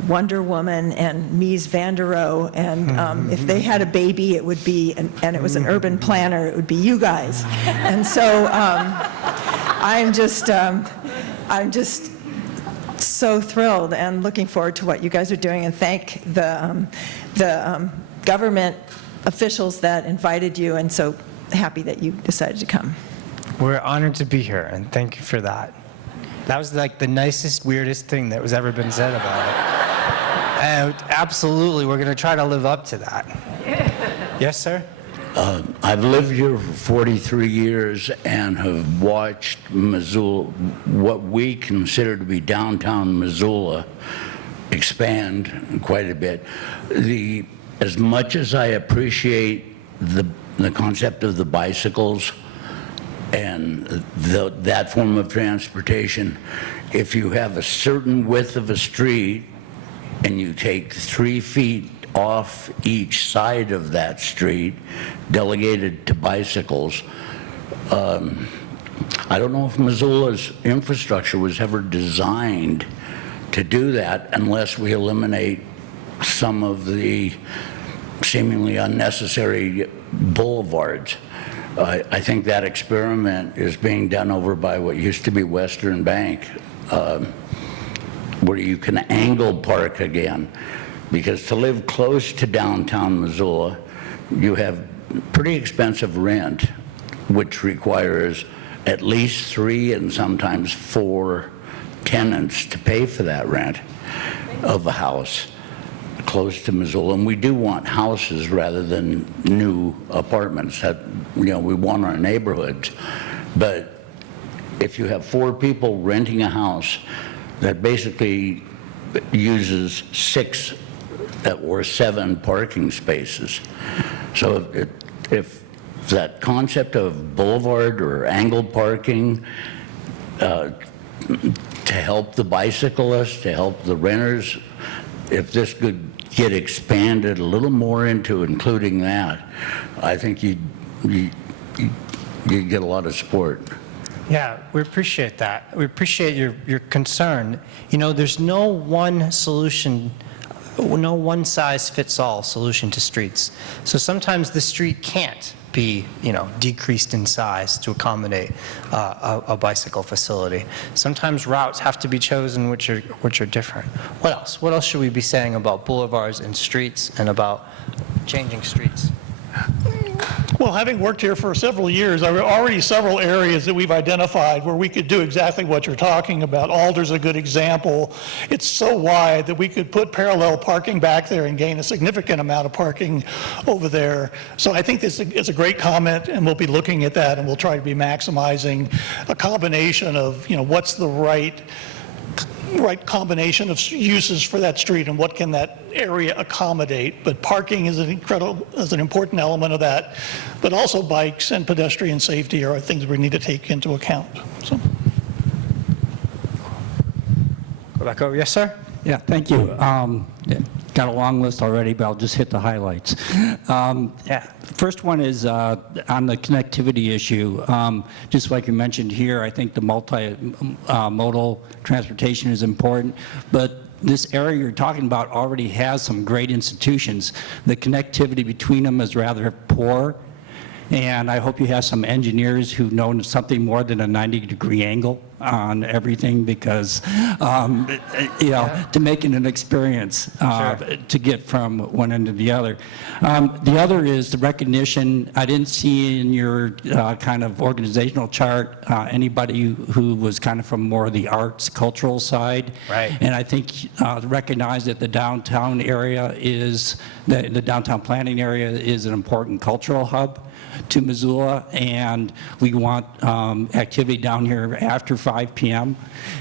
Wonder Woman and Mies van der Rohe, and if they had a baby, it would be, and it was an urban planner, it would be you guys. And so I'm just so thrilled and looking forward to what you guys are doing, and thank the government officials that invited you, and so happy that you decided to come. We're honored to be here, and thank you for that. That was like the nicest, weirdest thing that was ever been said about it. And absolutely, we're going to try to live up to that. Yes, sir? I've lived here for 43 years and have watched Missoula, what we consider to be downtown Missoula, expand quite a bit. As much as I appreciate the concept of the bicycles and that form of transportation, if you have a certain width of a street and you take 3 feet off each side of that street, delegated to bicycles, I don't know if Missoula's infrastructure was ever designed to do that unless we eliminate some of the seemingly unnecessary boulevards. I think that experiment is being done over by what used to be Western Bank, where you can angle park again. Because to live close to downtown Missoula, you have pretty expensive rent, which requires at least 3 and sometimes 4 tenants to pay for that rent of a house close to Missoula. And we do want houses rather than new apartments. That, we want our neighborhoods. But if you have 4 people renting a house, that basically uses 6 or 7 parking spaces. So if that concept of boulevard or angled parking to help the bicyclists, to help the renters, if this could get expanded a little more into including that, I think you'd get a lot of support. Yeah, we appreciate that. We appreciate your concern. There's no one solution, no one-size-fits-all solution to streets. So sometimes the street can't be, decreased in size to accommodate a bicycle facility. Sometimes routes have to be chosen which are different. What else? What else should we be saying about boulevards and streets and about changing streets? Well, having worked here for several years, there are already several areas that we've identified where we could do exactly what you're talking about. Alder's a good example. It's so wide that we could put parallel parking back there and gain a significant amount of parking over there. So I think this is a great comment, and we'll be looking at that, and we'll try to be maximizing a combination of, what's the right combination of uses for that street and what can that area accommodate. But parking is an important element of that, but also bikes and pedestrian safety are things we need to take into account. So. Go back over. Yes, sir? Yeah, thank you. Got a long list already, but I'll just hit the highlights. First one is on the connectivity issue. Just like you mentioned here, I think the multi-modal transportation is important, but this area you're talking about already has some great institutions. The connectivity between them is rather poor, and I hope you have some engineers who know something more than a 90-degree angle on everything, because to make it an experience to get from one end to the other. The other is the recognition. I didn't see in your kind of organizational chart anybody who was kind of from more of the arts, cultural side. Right. And I think recognize that the downtown area is, the downtown planning area is an important cultural hub to Missoula, and we want activity down here after 5 5 p.m.,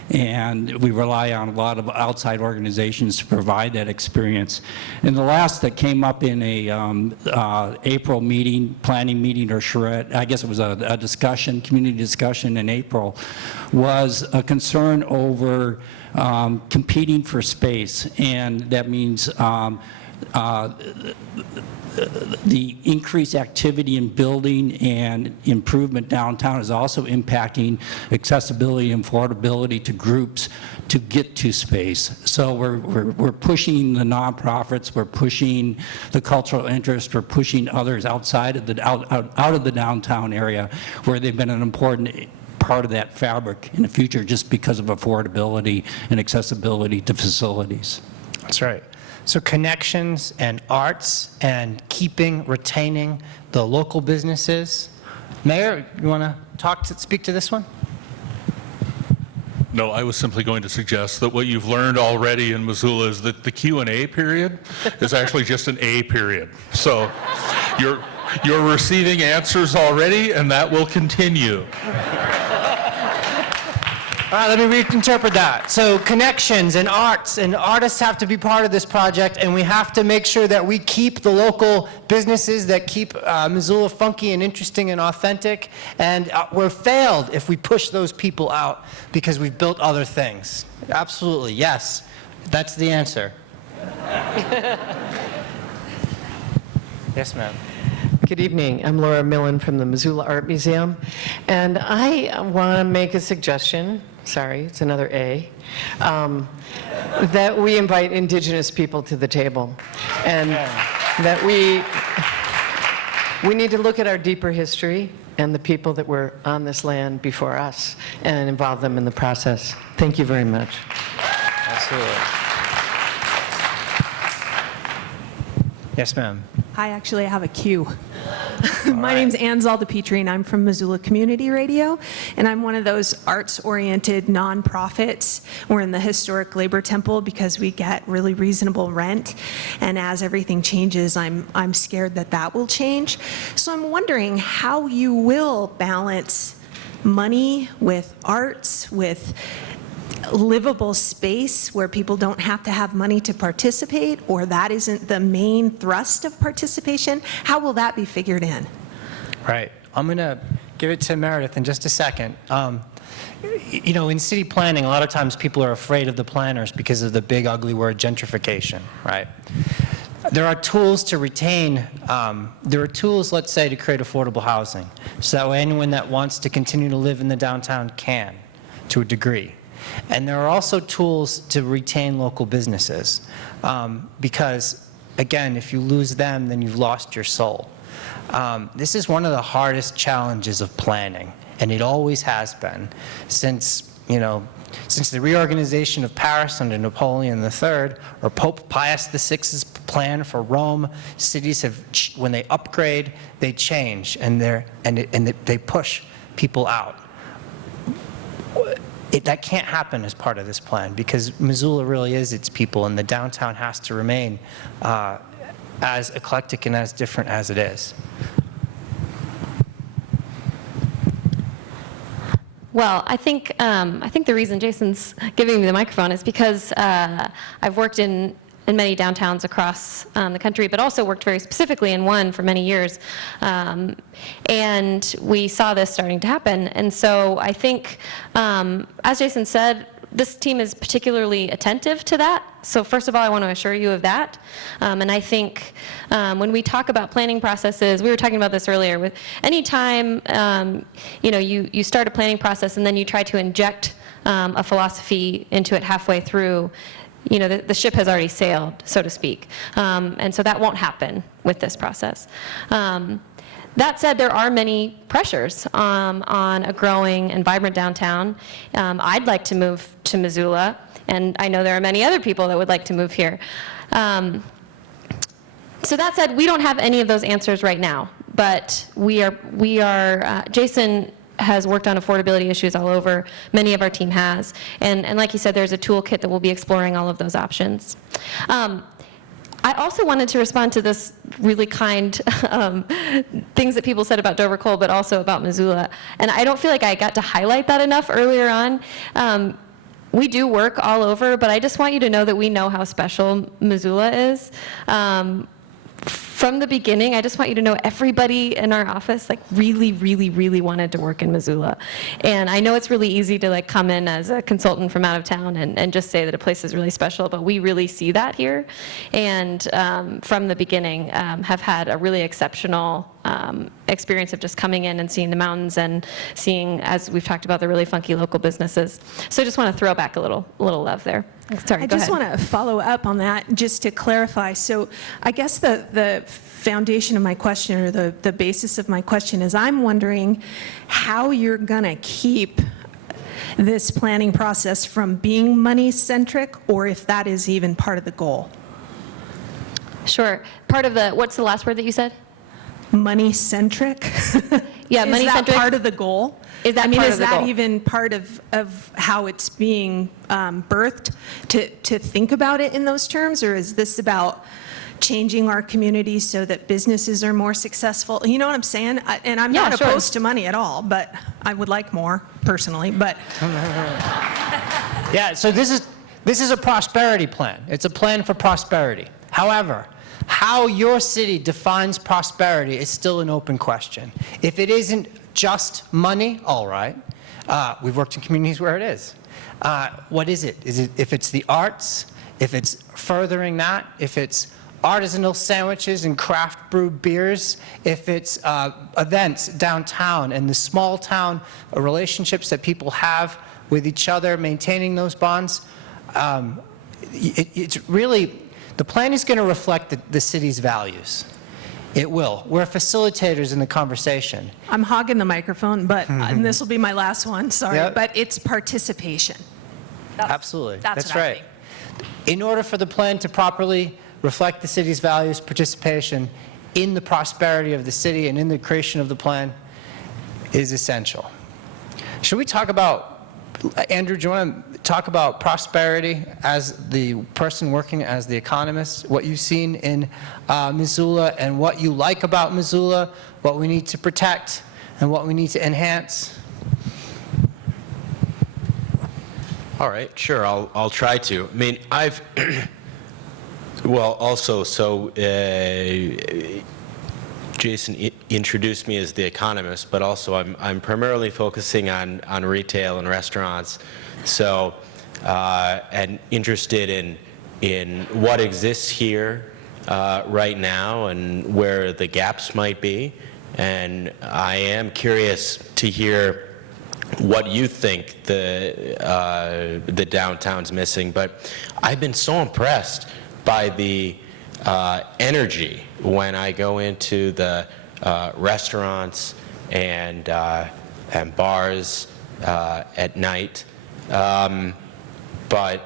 and we rely on a lot of outside organizations to provide that experience. And the last that came up in a April meeting, planning meeting or charrette, I guess it was a discussion, community discussion in April, was a concern over competing for space, and that means the increased activity in building and improvement downtown is also impacting accessibility and affordability to groups to get to space. So we're pushing the nonprofits, we're pushing the cultural interest, we're pushing others outside of the out of the downtown area where they've been an important part of that fabric in the future just because of affordability and accessibility to facilities. That's right. So connections and arts and retaining the local businesses. Mayor, you want to speak to this one? No, I was simply going to suggest that what you've learned already in Missoula is that the Q&A period is actually just an A period. So you're receiving answers already, and that will continue. All right, let me reinterpret that. So connections and arts and artists have to be part of this project, and we have to make sure that we keep the local businesses that keep Missoula funky and interesting and authentic, and we're failed if we push those people out because we've built other things. Absolutely, yes. That's the answer. Yes, ma'am. Good evening. I'm Laura Millen from the Missoula Art Museum, and I want to make a suggestion. Sorry, it's another A. That we invite indigenous people to the table, and that we need to look at our deeper history and the people that were on this land before us and involve them in the process. Thank you very much. Absolutely. Yes, ma'am. Hi, actually, I have a cue. My name's Ann Zalda-Petrie, and I'm from Missoula Community Radio, and I'm one of those arts-oriented nonprofits. We're in the historic labor temple because we get really reasonable rent, and as everything changes, I'm scared that that will change. So I'm wondering how you will balance money with arts, with livable space where people don't have to have money to participate, or that isn't the main thrust of participation. How will that be figured in? Right. I'm going to give it to Meredith in just a second. You know, in city planning, a lot of times people are afraid of the planners because of the big ugly word gentrification, right? There are tools to retain, there are tools, let's say, to create affordable housing, so that way anyone that wants to continue to live in the downtown can, to a degree. And there are also tools to retain local businesses, because, again, if you lose them, then you've lost your soul. This is one of the hardest challenges of planning, and it always has been since, you know, since the reorganization of Paris under Napoleon III, or Pope Pius VI's plan for Rome. Cities have, when they upgrade, they change, and they push people out. That can't happen as part of this plan, because Missoula really is its people, and the downtown has to remain as eclectic and as different as it is. Well, I think the reason Jason's giving me the microphone is because I've worked in many downtowns across the country, but also worked very specifically in one for many years. And we saw this starting to happen. And so I think, as Jason said, this team is particularly attentive to that. So first of all, I want to assure you of that. And I think when we talk about planning processes, we were talking about this earlier, with any time you know, you start a planning process and then you try to inject a philosophy into it halfway through, you know, the ship has already sailed, so to speak. And so that won't happen with this process. That said, there are many pressures on a growing and vibrant downtown. I'd like to move to Missoula, and I know there are many other people that would like to move here. So that said, we don't have any of those answers right now, but we are Jason has worked on affordability issues all over. Many of our team has. And like you said, there's a toolkit that will be exploring all of those options. I also wanted to respond to this really kind things that people said about Dover Coal, but also about Missoula. And I don't feel like I got to highlight that enough earlier on. We do work all over, but I just want you to know that we know how special Missoula is. From the beginning, I just want you to know everybody in our office really, really, really wanted to work in Missoula. And I know it's really easy to come in as a consultant from out of town and just say that a place is really special, but we really see that here. And from the beginning, have had a really exceptional experience of just coming in and seeing the mountains and seeing, as we've talked about, the really funky local businesses. So I just want to throw back a little love there. Sorry, I go just ahead. want to follow up on that just to clarify. So I guess the foundation of my question, or the basis of my question, is I'm wondering how you're going to keep this planning process from being money-centric, or if that is even part of the goal. Sure. Part of the, what's the last word that you said? Money-centric? Yeah, Is money-centric. that part of the goal? Is that I mean, part is of the that goal? even part of how it's being birthed, to think about it in those terms? Or is this about changing our community so that businesses are more successful? You know what I'm saying? And I'm Yeah, not sure. opposed to money at all, but I would like more personally, but. Yeah, so this is a prosperity plan. It's a plan for prosperity. However, how your city defines prosperity is still an open question. If it isn't just money, all right. We've worked in communities where it is. What is it? If it's the arts, if it's furthering that, if it's artisanal sandwiches and craft brewed beers, if it's events downtown and the small town relationships that people have with each other, maintaining those bonds, it's really, the plan is going to reflect the city's values. It will. We're facilitators in the conversation. I'm hogging the microphone, but and this will be my last one, sorry, Yep. but it's participation. Absolutely. That's what I right. In order for the plan to properly reflect the city's values, participation in the prosperity of the city and in the creation of the plan is essential. Should we talk about, Andrew, do you want to talk about prosperity as the person working as the economist, what you've seen in Missoula and what you like about Missoula, what we need to protect and what we need to enhance? All right, sure, I'll try to. I mean, I've, well, also, so Jason introduced me as the economist, but also I'm primarily focusing on retail and restaurants. So, and interested in what exists here right now and where the gaps might be. And I am curious to hear what you think the downtown's missing. But I've been so impressed by the energy when I go into the restaurants and bars at night. But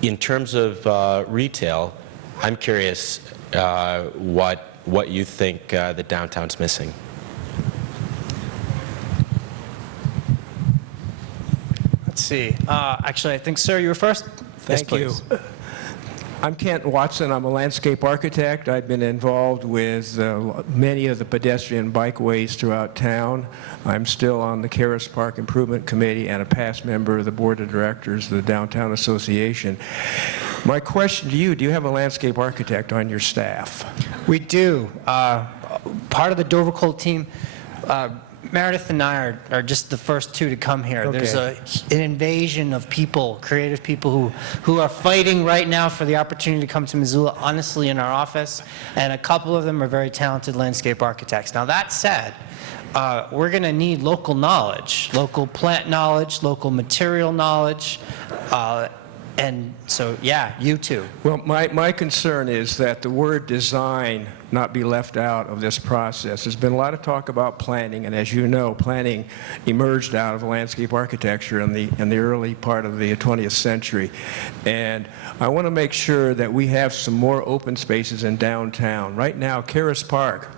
in terms of retail, I'm curious what you think the downtown's missing. Let's see. Actually, I think, sir, you were first. Thank you. I'm Kent Watson. I'm a landscape architect. I've been involved with many of the pedestrian bikeways throughout town. I'm still on the Caras Park Improvement Committee and a past member of the Board of Directors of the Downtown Association. My question to you, do you have a landscape architect on your staff? We do. Part of the Dover Coal team, Meredith and I are just the first two to come here. Okay. There's an invasion of people, creative people who are fighting right now for the opportunity to come to Missoula, honestly, in our office, and a couple of them are very talented landscape architects. Now, that said, we're going to need local knowledge, local plant knowledge, local material knowledge, and so, yeah, you too. Well, my concern is that the word design not be left out of this process. There's been a lot of talk about planning, and as you know, planning emerged out of landscape architecture in the early part of the 20th century. And I want to make sure that we have some more open spaces in downtown. Right now, Caras Park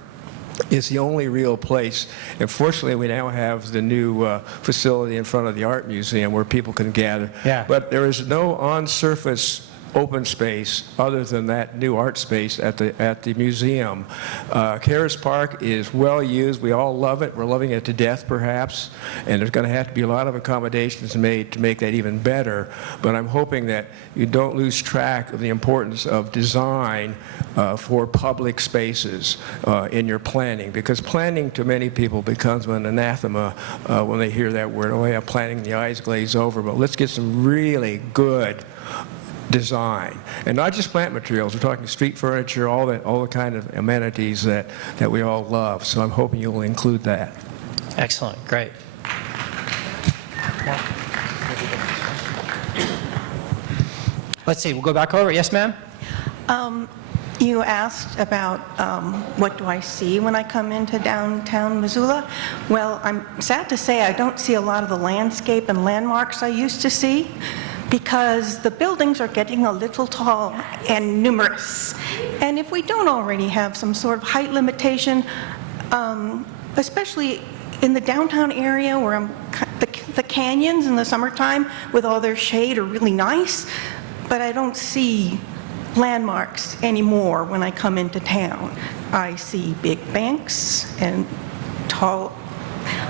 is the only real place. And fortunately, we now have the new facility in front of the Art Museum where people can gather. Yeah. But there is no on-surface open space other than that new art space at the museum. Caras Park is well used. We all love it. We're loving it to death, perhaps, and there's going to have to be a lot of accommodations made to make that even better. But I'm hoping that you don't lose track of the importance of design for public spaces in your planning, because planning to many people becomes an anathema when they hear that word. Oh yeah, planning, the eyes glaze over. But let's get some really good design, and not just plant materials. We're talking street furniture, all the kind of amenities that we all love. So I'm hoping you'll include that. Excellent, great. Let's see, we'll go back over. Yes, ma'am? You asked about what do I see when I come into downtown Missoula. Well, I'm sad to say I don't see a lot of the landscape and landmarks I used to see, because the buildings are getting a little tall and numerous. And if we don't already have some sort of height limitation, especially in the downtown area where the canyons in the summertime with all their shade are really nice, but I don't see landmarks anymore when I come into town. I see big banks and tall,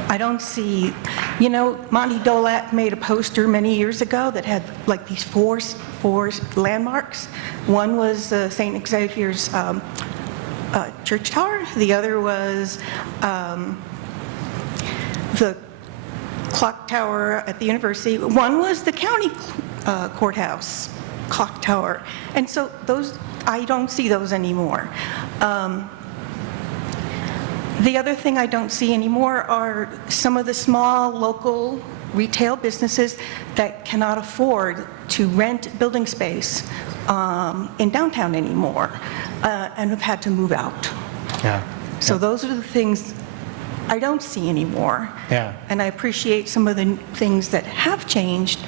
I don't see, you know, Monty Dolat made a poster many years ago that had like these four landmarks. One was St. Xavier's church tower. The other was the clock tower at the university. One was the county courthouse clock tower. And so those, I don't see those anymore. The other thing I don't see anymore are some of the small local retail businesses that cannot afford to rent building space in downtown anymore and have had to move out. Yeah. So those are the things I don't see anymore. Yeah. And I appreciate some of the things that have changed,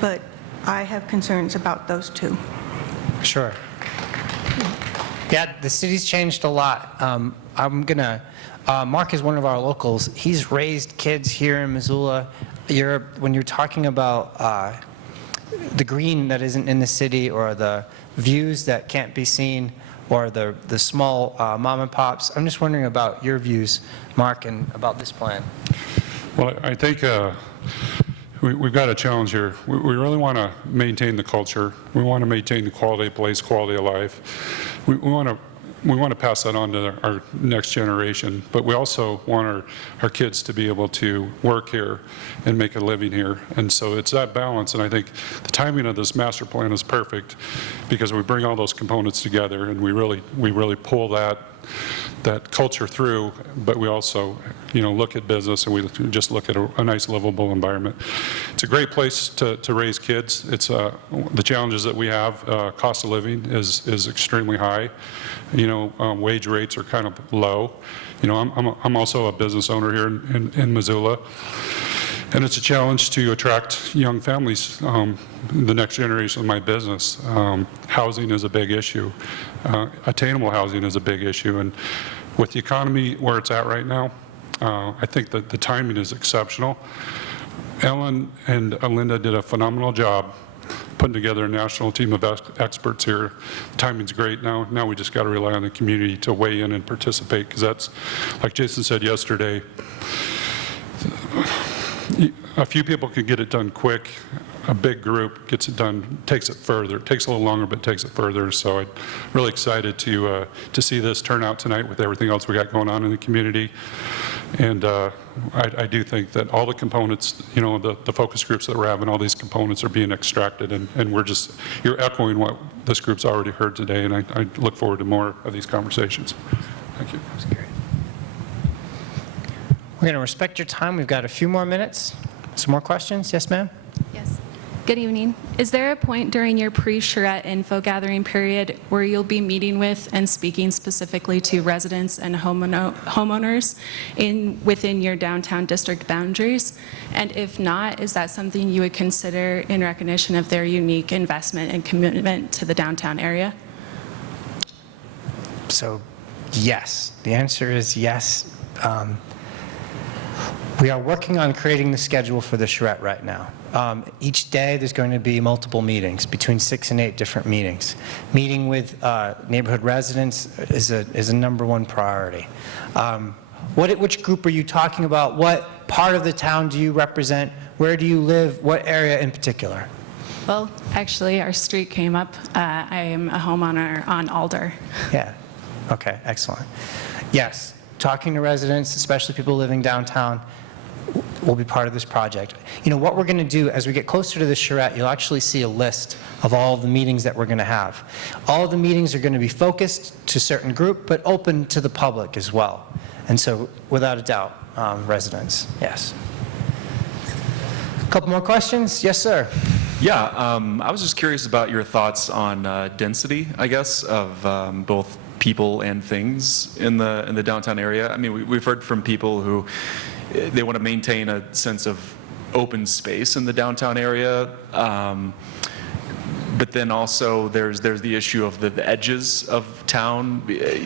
but I have concerns about those too. Sure. Yeah, the city's changed a lot. Mark is one of our locals. He's raised kids here in Missoula. When you're talking about the green that isn't in the city, or the views that can't be seen, or the small mom and pops, I'm just wondering about your views, Mark, and about this plan. Well, I think we've got a challenge here. We really want to maintain the culture. We want to maintain the quality of place, quality of life. We want to pass that on to our next generation, but we also want our kids to be able to work here and make a living here. And so it's that balance, and I think the timing of this master plan is perfect, because we bring all those components together and we really pull that culture through, but we also, look at business, and we just look at a nice livable environment. It's a great place to raise kids. It's the challenges that we have. Cost of living is extremely high. Wage rates are kind of low. I'm also a business owner here in Missoula, and it's a challenge to attract young families, the next generation of my business. Housing is a big issue. Attainable housing is a big issue, and with the economy where it's at right now, I think that the timing is exceptional. Ellen and Linda did a phenomenal job putting together a national team of experts here. The timing's great now. Now we just got to rely on the community to weigh in and participate, because that's, like Jason said yesterday, a few people can get it done quick. A big group gets it done, takes it further. It takes a little longer, but takes it further. So I'm really excited to see this turn out tonight with everything else we got going on in the community. And I do think that all the components, the focus groups that we're having, all these components are being extracted, and you're echoing what this group's already heard today, and I look forward to more of these conversations. Thank you. That's great. We're going to respect your time. We've got a few more minutes. Some more questions? Yes, ma'am? Yes. Good evening. Is there a point during your pre-charrette info gathering period where you'll be meeting with and speaking specifically to residents and homeowners within your downtown district boundaries? And if not, is that something you would consider in recognition of their unique investment and commitment to the downtown area? So, yes. The answer is yes. We are working on creating the schedule for the charrette right now. Each day, there's going to be multiple meetings, between 6 and 8 different meetings. Meeting with neighborhood residents is a number one priority. Which group are you talking about? What part of the town do you represent? Where do you live? What area in particular? Well, actually, our street came up. I am a homeowner on Alder. Yeah. Okay, excellent. Yes, talking to residents, especially people living downtown, will be part of this project. You know, what we're going to do as we get closer to the charrette, you'll actually see a list of all of the meetings that we're going to have. All of the meetings are going to be focused to a certain group, but open to the public as well. And so, without a doubt, residents, yes. A couple more questions? Yes, sir. Yeah, I was just curious about your thoughts on density, I guess, of both people and things in the downtown area. I mean, we've heard from people who they want to maintain a sense of open space in the downtown area, but then also there's the issue of the edges of town,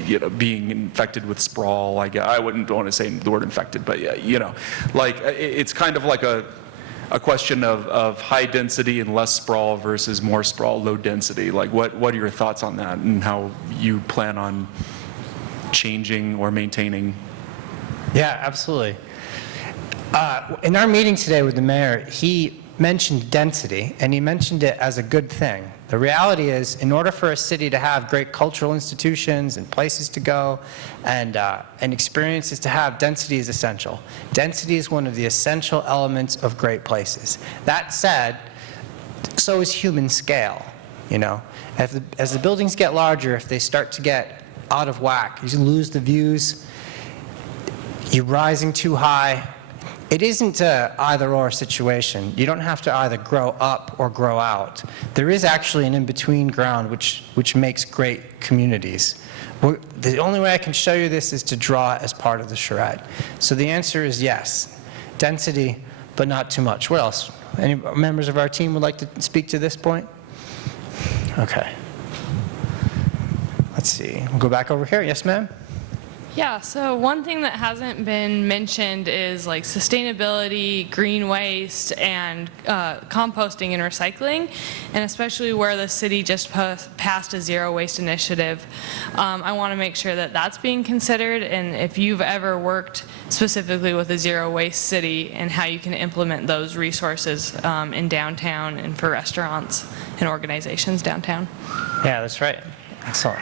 you know, being infected with sprawl. I wouldn't want to say the word infected, but yeah, you know, like it's kind of like a question of high density and less sprawl versus more sprawl, low density. Like, what are your thoughts on that, and how you plan on changing or maintaining? Yeah, absolutely. In our meeting today with the mayor, he mentioned density, and he mentioned it as a good thing. The reality is, in order for a city to have great cultural institutions and places to go and experiences to have, density is essential. Density is one of the essential elements of great places. That said, so is human scale, you know. As the buildings get larger, if they start to get out of whack, you lose the views, you're rising too high. It isn't an either-or situation. You don't have to either grow up or grow out. There is actually an in-between ground which makes great communities. The only way I can show you this is to draw it as part of the charrette. So the answer is yes, density, but not too much. What else? Any members of our team would like to speak to this point? Okay. Let's see. We'll go back over here. Yes, ma'am? Yeah, so one thing that hasn't been mentioned is like sustainability, green waste, and composting and recycling, and especially where the city just passed a zero waste initiative. I want to make sure that that's being considered, and if you've ever worked specifically with a zero waste city and how you can implement those resources in downtown and for restaurants and organizations downtown. Yeah, that's right. Excellent.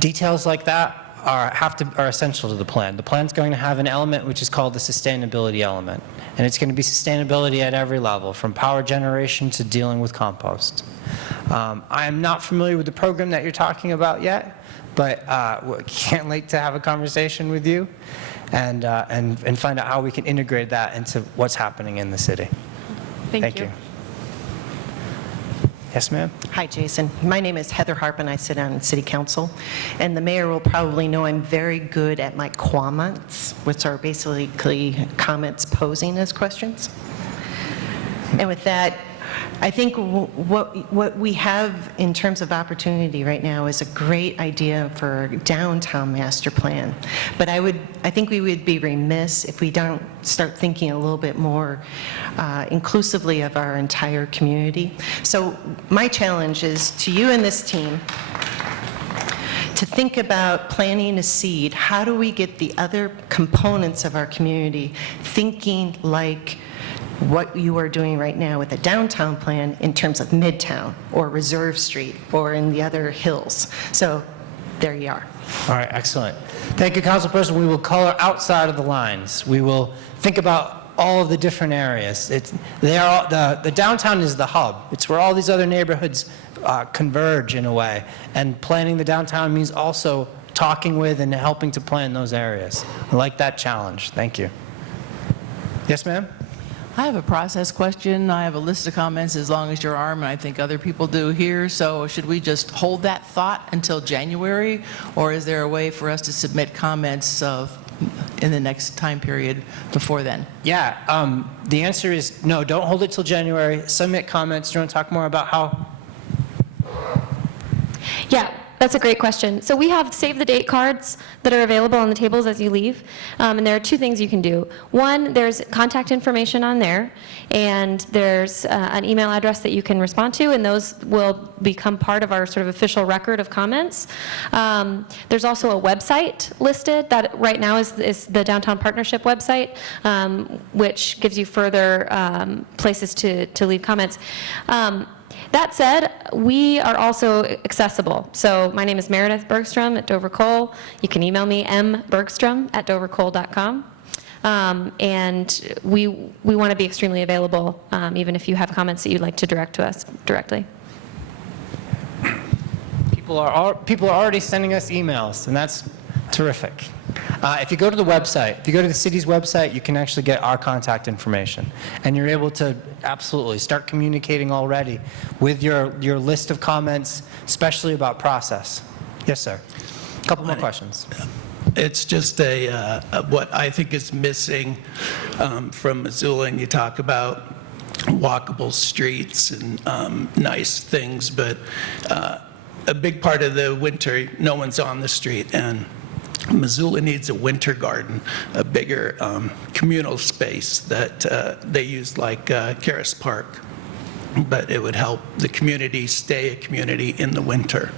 Details like that are essential to the plan. The plan's going to have an element which is called the sustainability element, and it's going to be sustainability at every level, from power generation to dealing with compost. I am not familiar with the program that you're talking about yet, but can't wait to have a conversation with you and find out how we can integrate that into what's happening in the city. Thank you. Yes, ma'am? Hi, Jason. My name is Heather Harp, and I sit on City Council. And the mayor will probably know I'm very good at my comments, which are basically comments posing as questions. And with that, I think what we have in terms of opportunity right now is a great idea for a downtown master plan. But I think we would be remiss if we don't start thinking a little bit more inclusively of our entire community. So my challenge is to you and this team to think about planting a seed. How do we get the other components of our community thinking like what you are doing right now with the downtown plan in terms of Midtown or Reserve Street or in the other hills? So there you are. All right, excellent. Thank you, Councilperson. We will color outside of the lines. We will think about all of the different areas. The downtown is the hub. It's where all these other neighborhoods converge in a way. And planning the downtown means also talking with and helping to plan those areas. I like that challenge. Thank you. Yes, ma'am? I have a process question. I have a list of comments as long as your arm, and I think other people do here. So should we just hold that thought until January, or is there a way for us to submit comments in the next time period before then? Yeah, the answer is no, don't hold it till January. Submit comments. Do you want to talk more about how? Yeah, that's a great question. So we have save the date cards that are available on the tables as you leave. And there are two things you can do. One, there's contact information on there, and there's an email address that you can respond to, and those will become part of our sort of official record of comments. There's also a website listed that right now is the Downtown Partnership website, which gives you further places to leave comments. That said, we are also accessible. So my name is Meredith Bergstrom at Dover Coal. You can email me, mbergstrom@dovercoal.com. And we want to be extremely available, even if you have comments that you'd like to direct to us directly. People are already sending us emails, and that's terrific. If you go to the website, if you go to the city's website, you can actually get our contact information. And you're able to absolutely start communicating already with your list of comments, especially about process. Yes, sir. A couple more questions. It's just what I think is missing from Missoula, and you talk about walkable streets and nice things, but a big part of the winter, no one's on the street, and Missoula needs a winter garden, a bigger communal space that they use like Karis Park, but it would help the community stay a community in the winter.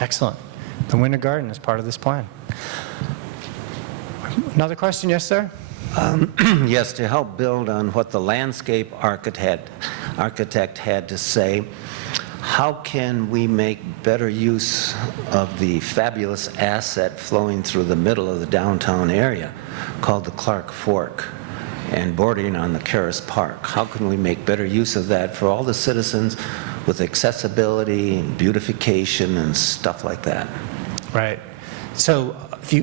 Excellent. The winter garden is part of this plan. Another question? Yes, sir? Yes, to help build on what the landscape architect had to say, how can we make better use of the fabulous asset flowing through the middle of the downtown area called the Clark Fork and bordering on the Karis Park? How can we make better use of that for all the citizens with accessibility and beautification and stuff like that? Right. So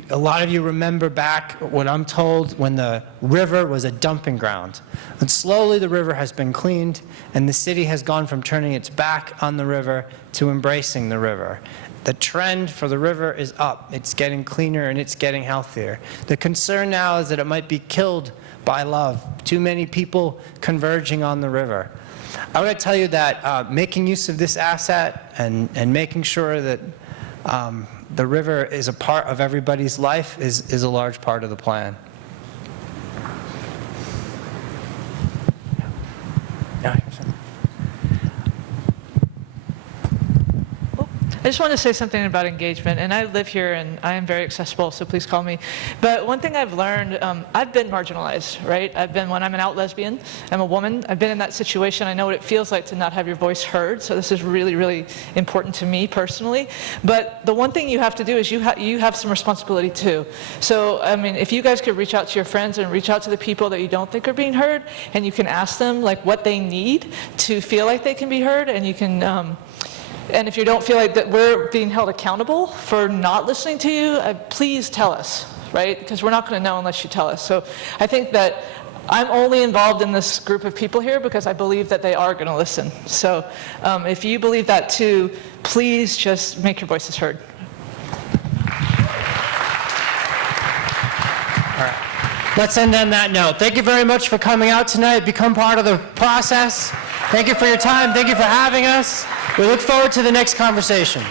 a lot of you remember back what I'm told when the river was a dumping ground. And slowly the river has been cleaned, and the city has gone from turning its back on the river to embracing the river. The trend for the river is up. It's getting cleaner and it's getting healthier. The concern now is that it might be killed by love. Too many people converging on the river. I want to tell you that making use of this asset and making sure that the river is a part of everybody's life is a large part of the plan. I just want to say something about engagement, and I live here and I am very accessible, so please call me. But one thing I've learned, I've been marginalized, right? When I'm an out lesbian, I'm a woman, I've been in that situation, I know what it feels like to not have your voice heard, so this is really, really important to me personally. But the one thing you have to do is you have some responsibility too. So, I mean, if you guys could reach out to your friends and reach out to the people that you don't think are being heard, and you can ask them like what they need to feel like they can be heard, and you can, and if you don't feel like that we're being held accountable for not listening to you, please tell us, right? Because we're not going to know unless you tell us. So I think that I'm only involved in this group of people here because I believe that they are going to listen. So if you believe that too, please just make your voices heard. All right. Let's end on that note. Thank you very much for coming out tonight. Become part of the process. Thank you for your time. Thank you for having us. We look forward to the next conversation.